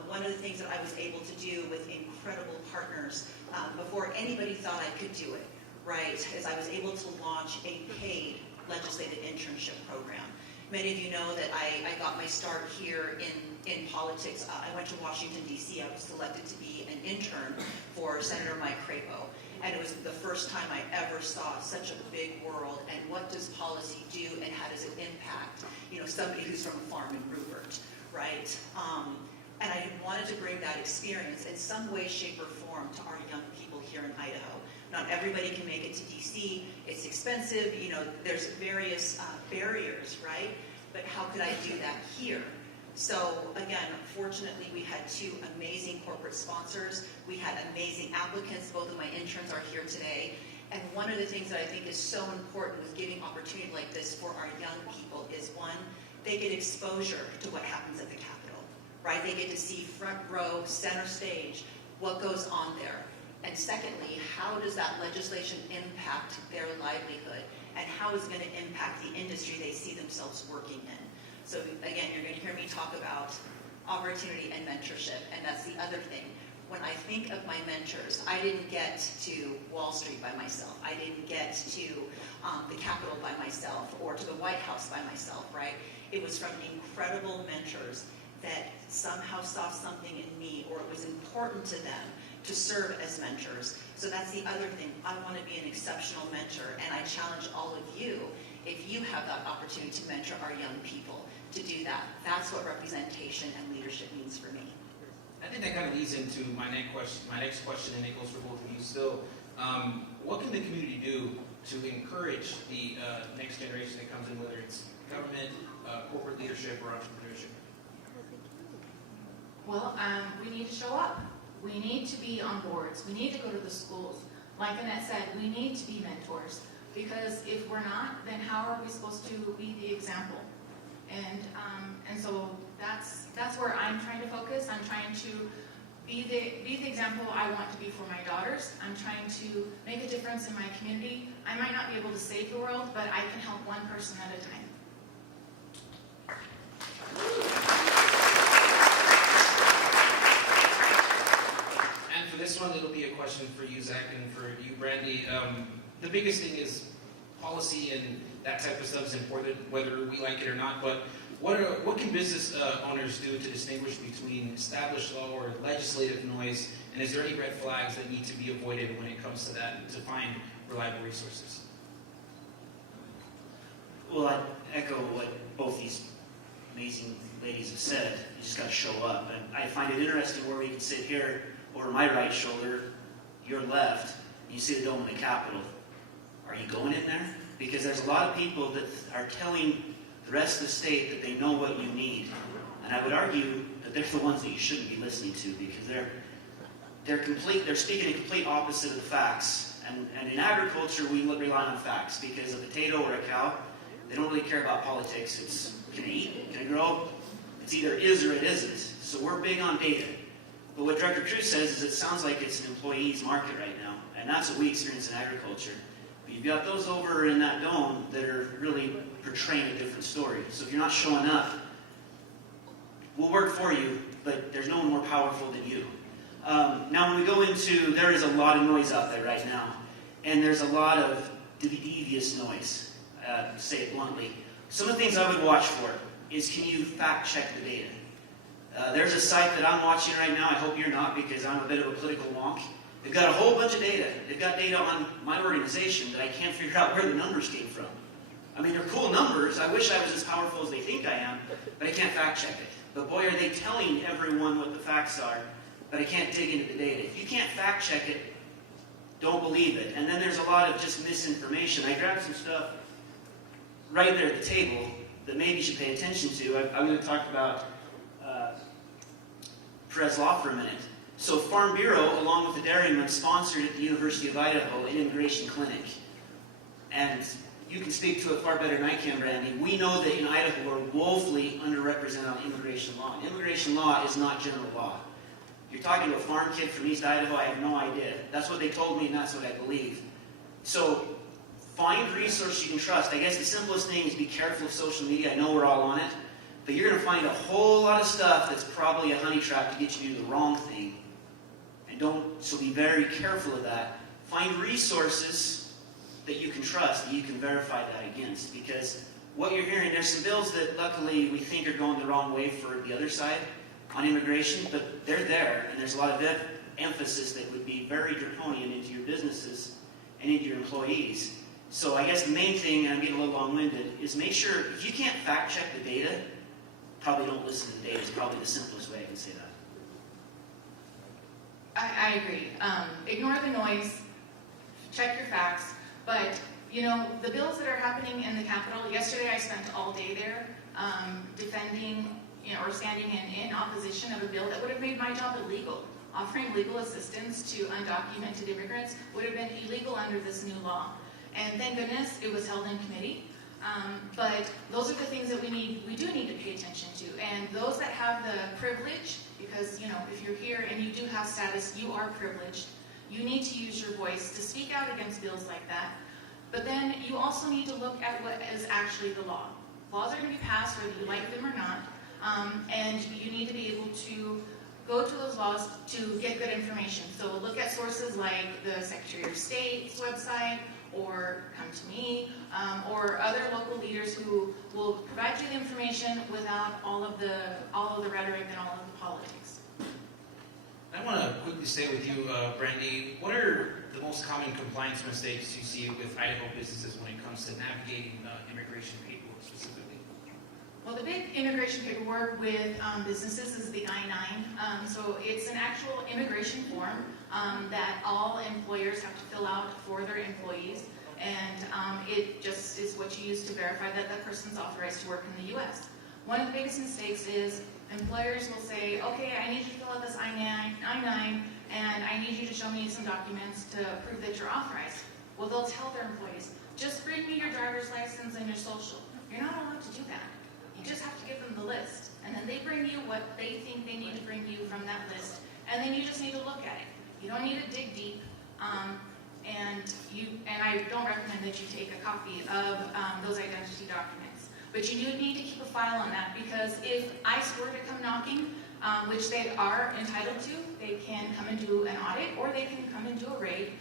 One of the things that I was able to do with incredible partners before anybody thought I could do it, right, is I was able to launch a paid legislative internship program. Many of you know that I got my start here in politics. I went to Washington, D.C. I was selected to be an intern for Senator Mike Crapo. And it was the first time I ever saw such a big world and what does policy do and how does it impact, somebody who's from a farm in Rupert, right? And I wanted to bring that experience in some way, shape, or form to our young people here in Idaho. Not everybody can make it to DC. It's expensive. There's various barriers, right? But how could I do that here? So again, fortunately, we had two amazing corporate sponsors. We had amazing applicants. Both of my interns are here today. And one of the things that I think is so important with giving opportunity like this for our young people is, one, they get exposure to what happens at the Capitol, right? They get to see front row, center stage, what goes on there. And secondly, how does that legislation impact their livelihood? And how is it going to impact the industry they see themselves working in? So again, you're going to hear me talk about opportunity and mentorship, and that's the other thing. When I think of my mentors, I didn't get to Wall Street by myself. I didn't get to the Capitol by myself or to the White House by myself, right? It was from incredible mentors that somehow saw something in me, or it was important to them to serve as mentors. So that's the other thing. I want to be an exceptional mentor, and I challenge all of you, if you have that opportunity to mentor our young people, to do that. That's what representation and leadership means for me. I think that kind of leads into my next question, and it goes for both of you still. What can the community do to encourage the next generation that comes in, whether it's government, corporate leadership, or entrepreneurship? Well, we need to show up. We need to be on boards. We need to go to the schools. Like Annette said, we need to be mentors. Because if we're not, then how are we supposed to be the example? And so that's where I'm trying to focus. I'm trying to be the example I want to be for my daughters. I'm trying to make a difference in my community. I might not be able to save the world, but I can help one person at a time. And for this one, it'll be a question for you, Zach, and for you, Brandy. The biggest thing is policy, and that type of stuff is important, whether we like it or not. But what can business owners do to distinguish between established law or legislative noise? And is there any red flags that need to be avoided when it comes to that, to find reliable resources? Well, I echo what both these amazing ladies have said. You just got to show up. And I find it interesting where we can sit here over my right shoulder, your left, and you see the dome of the Capitol. Are you going in there? Because there's a lot of people that are telling the rest of the state that they know what you need. And I would argue that they're the ones that you shouldn't be listening to, because they're speaking a complete opposite of the facts. And in agriculture, we rely on facts, because a potato or a cow, they don't really care about politics. It's, can I eat? Can I grow? It's either is or it isn't. So we're big on data. But what Director Cruz says is it sounds like it's an employee's market right now. And that's what we experience in agriculture. But you've got those over in that dome that are really portraying a different story. So if you're not showing up, we'll work for you, but there's no one more powerful than you. Now when we go into, there is a lot of noise out there right now. And there's a lot of devious noise, to say it bluntly. Some of the things I would watch for is, can you fact check the data? There's a site that I'm watching right now. I hope you're not, because I'm a bit of a political wonk. They've got a whole bunch of data. They've got data on my organization that I can't figure out where the numbers came from. I mean, they're cool numbers. I wish I was as powerful as they think I am, but I can't fact check it. But boy, are they telling everyone what the facts are, but I can't dig into the data. If you can't fact check it, don't believe it. And then there's a lot of just misinformation. I grabbed some stuff right there at the table that maybe you should pay attention to. I'm going to talk about Perez Law for a minute. So Farm Bureau, along with the dairymen, sponsored at the University of Idaho an immigration clinic. And you can speak to it far better than I can, Brandy. We know that in Idaho we're woefully underrepresented on immigration law. And immigration law is not general law. You're talking to a farm kid from East Idaho, I have no idea. That's what they told me, and that's what I believe. So find resources you can trust. I guess the simplest thing is be careful of social media. I know we're all on it. But you're going to find a whole lot of stuff that's probably a honey trap to get you to do the wrong thing. So be very careful of that. Find resources that you can trust, that you can verify that against. Because what you're hearing, there's some bills that luckily we think are going the wrong way for the other side on immigration, but they're there, and there's a lot of emphasis that would be very draconian into your businesses and into your employees. So I guess the main thing, and I'm getting a little long-winded, is make sure, if you can't fact-check the data, probably don't listen to the data. It's probably the simplest way I can say that. I agree. Ignore the noise, check your facts, but the bills that are happening in the Capitol, yesterday I spent all day there defending or standing in opposition of a bill that would have made my job illegal. Offering legal assistance to undocumented immigrants would have been illegal under this new law. And thank goodness it was held in committee. But those are the things that we do need to pay attention to. And those that have the privilege, because if you're here and you do have status, you are privileged. You need to use your voice to speak out against bills like that. But then you also need to look at what is actually the law. Laws are going to be passed whether you like them or not. And you need to be able to go to those laws to get good information. So look at sources like the Secretary of State's website or come to me, or other local leaders who will provide you the information without all of the rhetoric and all of the politics. I want to quickly stay with you, Brandy. What are the most common compliance mistakes you see with Idaho businesses when it comes to navigating immigration paperwork specifically? Well, the big immigration paperwork with businesses is the I-9. So it's an actual immigration form that all employers have to fill out for their employees. And it just is what you use to verify that that person's authorized to work in the U.S. One of the biggest mistakes is employers will say, okay, I need you to fill out this I-9, and I need you to show me some documents to prove that you're authorized. Well, they'll tell their employees, just bring me your driver's license and your social. You're not allowed to do that. You just have to give them the list. And then they bring you what they think they need to bring you from that list. And then you just need to look at it. You don't need to dig deep. And I don't recommend that you take a copy of those identity documents. But you do need to keep a file on that, because if ICE were to come knocking, which they are entitled to, they can come and do an audit, or they can come and do a raid.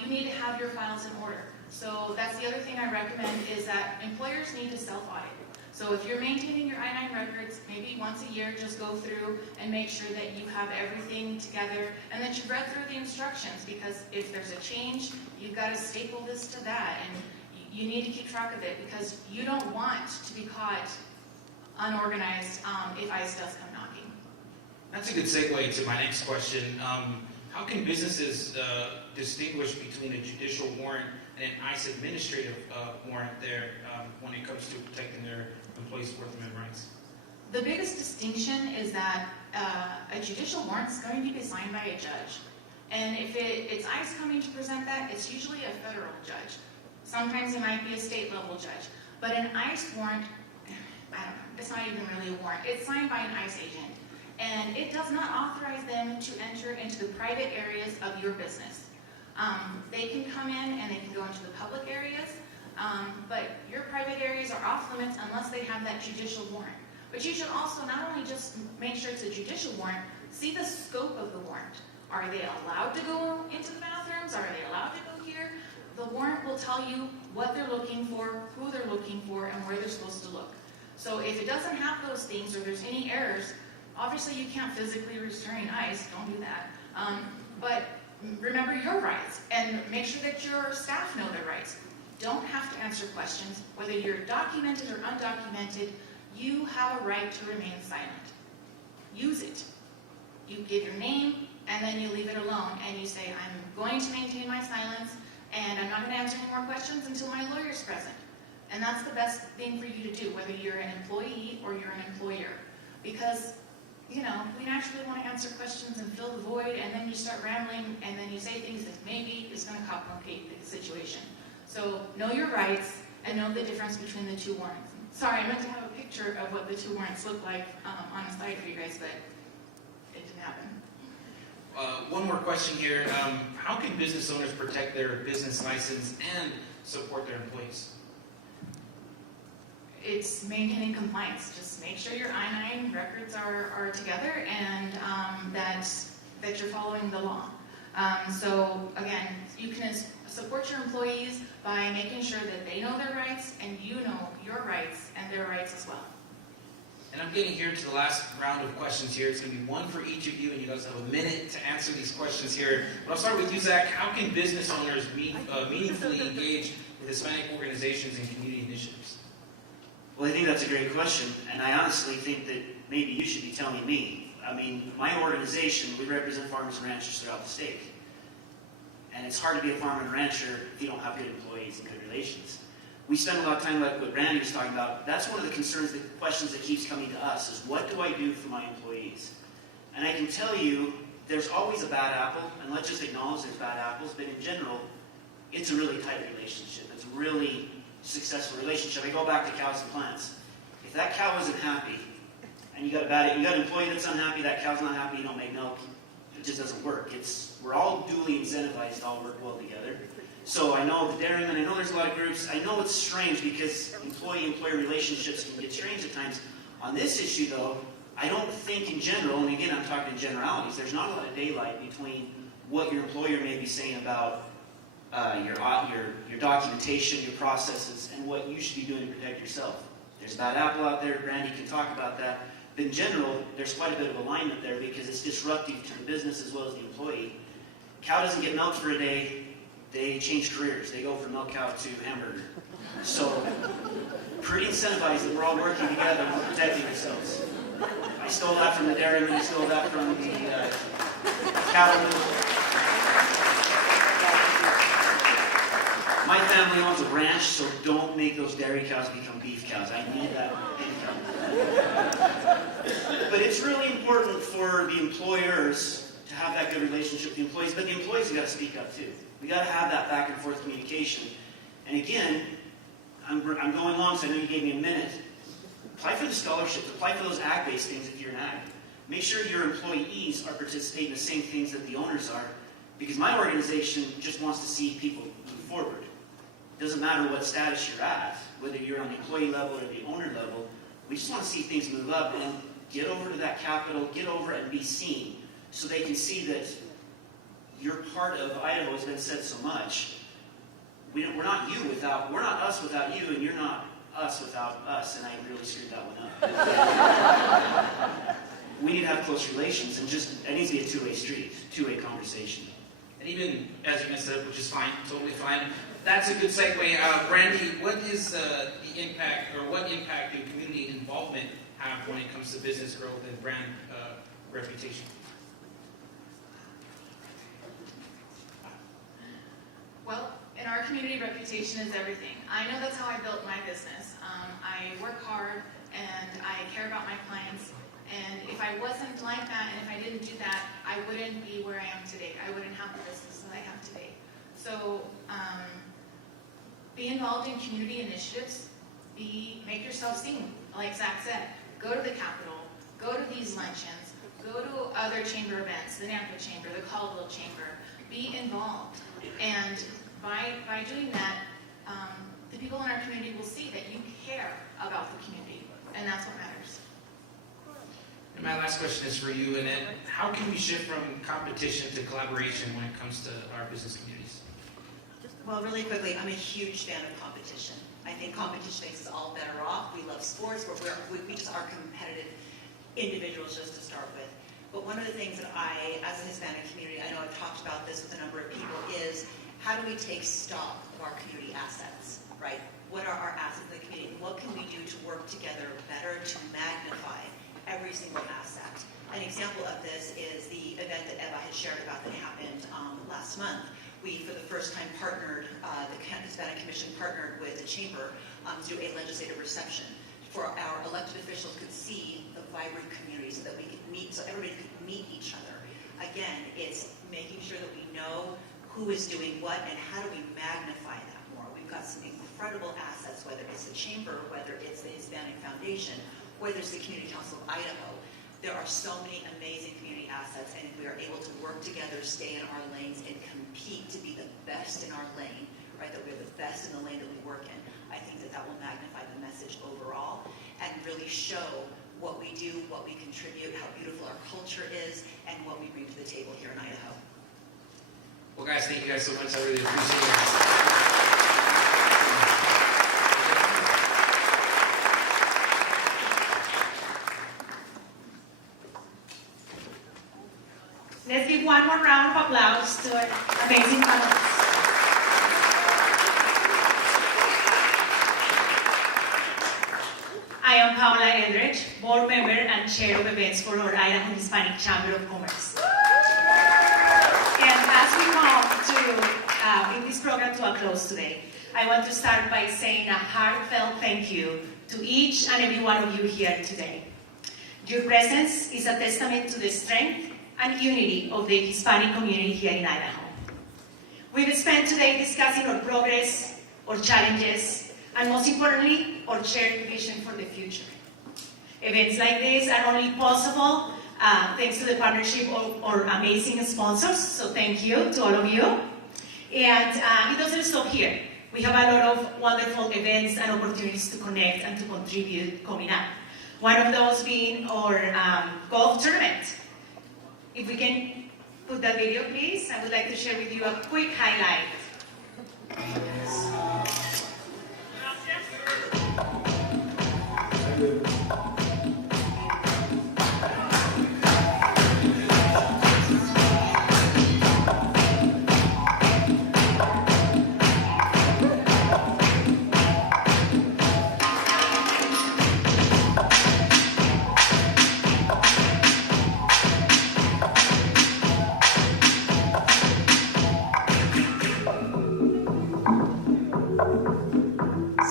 You need to have your files in order. So that's the other thing I recommend, is that employers need to self-audit. So if you're maintaining your I-9 records, maybe once a year, just go through and make sure that you have everything together and that you've read through the instructions, because if there's a change, you've got to staple this to that, and you need to keep track of it, because you don't want to be caught unorganized if ICE does come knocking. That's a good segue to my next question. How can businesses distinguish between a judicial warrant and an ICE administrative warrant there when it comes to protecting their employees' Fourth Amendment rights? The biggest distinction is that a judicial warrant is going to be signed by a judge. And if it's ICE coming to present that, it's usually a federal judge. Sometimes it might be a state level judge. But an ICE warrant, I don't know, it's not even really a warrant. It's signed by an ICE agent. And it does not authorize them to enter into the private areas of your business. They can come in and they can go into the public areas, but your private areas are off limits unless they have that judicial warrant. But you should also not only just make sure it's a judicial warrant, see the scope of the warrant. Are they allowed to go into the bathrooms? Are they allowed to go here? The warrant will tell you what they're looking for, who they're looking for, and where they're supposed to look. So if it doesn't have those things, or there's any errors, obviously you can't physically restrain ICE, don't do that. But remember your rights, and make sure that your staff know their rights. Don't have to answer questions. Whether you're documented or undocumented, you have a right to remain silent. Use it. You give your name, and then you leave it alone, and you say, I'm going to maintain my silence, and I'm not going to answer any more questions until my lawyer's present. And that's the best thing for you to do, whether you're an employee or you're an employer. Because, you know, we naturally want to answer questions and fill the void, and then you start rambling, and then you say things that maybe is going to complicate the situation. So know your rights, and know the difference between the two warrants. Sorry, I meant to have a picture of what the two warrants look like on a slide for you guys, but it didn't happen. One more question here. How can business owners protect their business license and support their employees? It's maintaining compliance. Just make sure your I-9 records are together, and that you're following the law. So again, you can support your employees by making sure that they know their rights, and you know your rights and their rights as well. And I'm getting here to the last round of questions here. It's going to be one for each of you, and you guys have a minute to answer these questions here. But I'll start with you, Zach. How can business owners meaningfully engage with Hispanic organizations and community initiatives? Well, I think that's a great question, and I honestly think that maybe you should be telling me. I mean, my organization, we represent farmers and ranchers throughout the state. And it's hard to be a farmer and rancher if you don't have good employees and good relations. We spend a lot of time, like what Randy was talking about. That's one of the concerns, the questions that keeps coming to us is, what do I do for my employees? And I can tell you, there's always a bad apple, and let's just acknowledge there's bad apples, but in general, it's a really tight relationship. It's a really successful relationship. I go back to cows and plants. If that cow isn't happy, and you got an employee that's unhappy, that cow's not happy, you don't make milk, it just doesn't work. We're all duly incentivized to all work well together. So I know the dairymen, I know there's a lot of groups. I know it's strange because employee-employer relationships can get strange at times. On this issue, though, I don't think in general, and again, I'm talking in generalities, there's not a lot of daylight between what your employer may be saying about your documentation, your processes, and what you should be doing to protect yourself. There's a bad apple out there. Randy can talk about that. But in general, there's quite a bit of alignment there because it's disruptive to the business as well as the employee. Cow doesn't get milked for a day. They change careers. They go from milk cow to hamburger. So, pretty incentivized that we're all working together and we're protecting ourselves. I stole that from the dairyman. I stole that from the cattleman. My family owns a ranch, so don't make those dairy cows become beef cows. I need that income. But it's really important for the employers to have that good relationship with the employees, but the employees have got to speak up too. We got to have that back and forth communication. And again, I'm going long, so I know you gave me a minute. Apply for the scholarships. Apply for those ag-based things if you're an ag. Make sure your employees are participating in the same things that the owners are, because my organization just wants to see people move forward. It doesn't matter what status you're at, whether you're on the employee level or the owner level. We just want to see things move up and get over to that capital, get over and be seen, so they can see that you're part of Idaho. Has been said so much. We're not us without you, and you're not us without us, and I really screwed that one up. We need to have close relations, and it needs to be a two-way street, two-way conversation. And even as you messed up, which is fine, totally fine. That's a good segue. Randy, what is the impact, or what impact do community involvement have when it comes to business growth and brand reputation? Well, in our community, reputation is everything. I know that's how I built my business. I work hard and I care about my clients. And if I wasn't like that, and if I didn't do that, I wouldn't be where I am today. I wouldn't have the business that I have today. So, be involved in community initiatives. Make yourself seen. Like Zach said, go to the Capitol, go to these luncheons, go to other chamber events, the Nampa Chamber, the Caldwell Chamber. Be involved. And by doing that, the people in our community will see that you care about the community, and that's what matters. And my last question is for you, Annette. How can we shift from competition to collaboration when it comes to our business communities? Well, really quickly, I'm a huge fan of competition. I think competition makes us all better off. We love sports, but we just are competitive individuals just to start with. But one of the things that I, as a Hispanic community, I know I've talked about this with a number of people, is how do we take stock of our community assets, right? What are our assets in the community? What can we do to work together better to magnify every single asset? An example of this is the event that Eva had shared about that happened last month. We, for the first time, partnered, the Hispanic Commission partnered with the Chamber to do a legislative reception for our elected officials could see the vibrant community so that we could meet, so everybody could meet each other. Again, it's making sure that we know who is doing what and how do we magnify that more. We've got some incredible assets, whether it's the Chamber, whether it's the Hispanic Foundation, whether it's the Community Council of Idaho. There are so many amazing community assets, and if we are able to work together, stay in our lanes, and compete to be the best in our lane, right, that we're the best in the lane that we work in, I think that will magnify the message overall and really show what we do, what we contribute, how beautiful our culture is, and what we bring to the table here in Idaho. Well, guys, thank you guys so much. I really appreciate it. Let's give one more round of applause to our amazing panelists. I am Paola Eldridge, board member and chair of events for our Idaho Hispanic Chamber of Commerce. And as we come to in this program to a close today, I want to start by saying a heartfelt thank you to each and every one of you here today. Your presence is a testament to the strength and unity of the Hispanic community here in Idaho. We've spent today discussing our progress, our challenges, and most importantly, our shared vision for the future. Events like this are only possible thanks to the partnership of our amazing sponsors, so thank you to all of you. And it doesn't stop here. We have a lot of wonderful events and opportunities to connect and to contribute coming up. One of those being our golf tournament. If we can put that video, please, I would like to share with you a quick highlight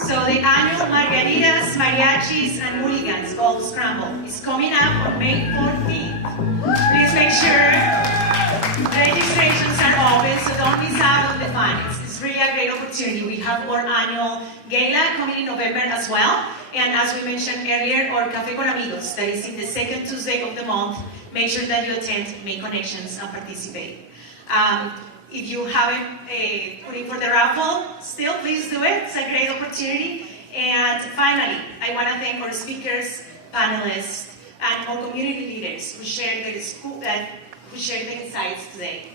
So the annual Margaritas, Mariachis, and Hooligans Gold Scramble is coming up on May 14th. Please make sure registrations are open, so don't miss out on the fun. It's really a great opportunity. We have our annual gala coming in November as well. And as we mentioned earlier, our Café con Amigos, that is in the second Tuesday of the month. Make sure that you attend, make connections, and participate. If you haven't put in for the raffle, still please do it. It's a great opportunity. And finally, I want to thank our speakers, panelists, and our community leaders who shared the insights today.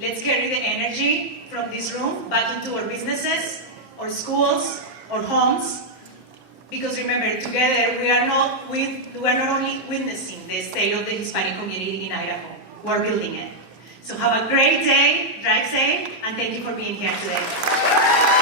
Let's carry the energy from this room back into our businesses, our schools, our homes. Because remember, together we are not only witnessing the state of the Hispanic community in Idaho, we're building it. So have a great day, drive safe, and thank you for being here today.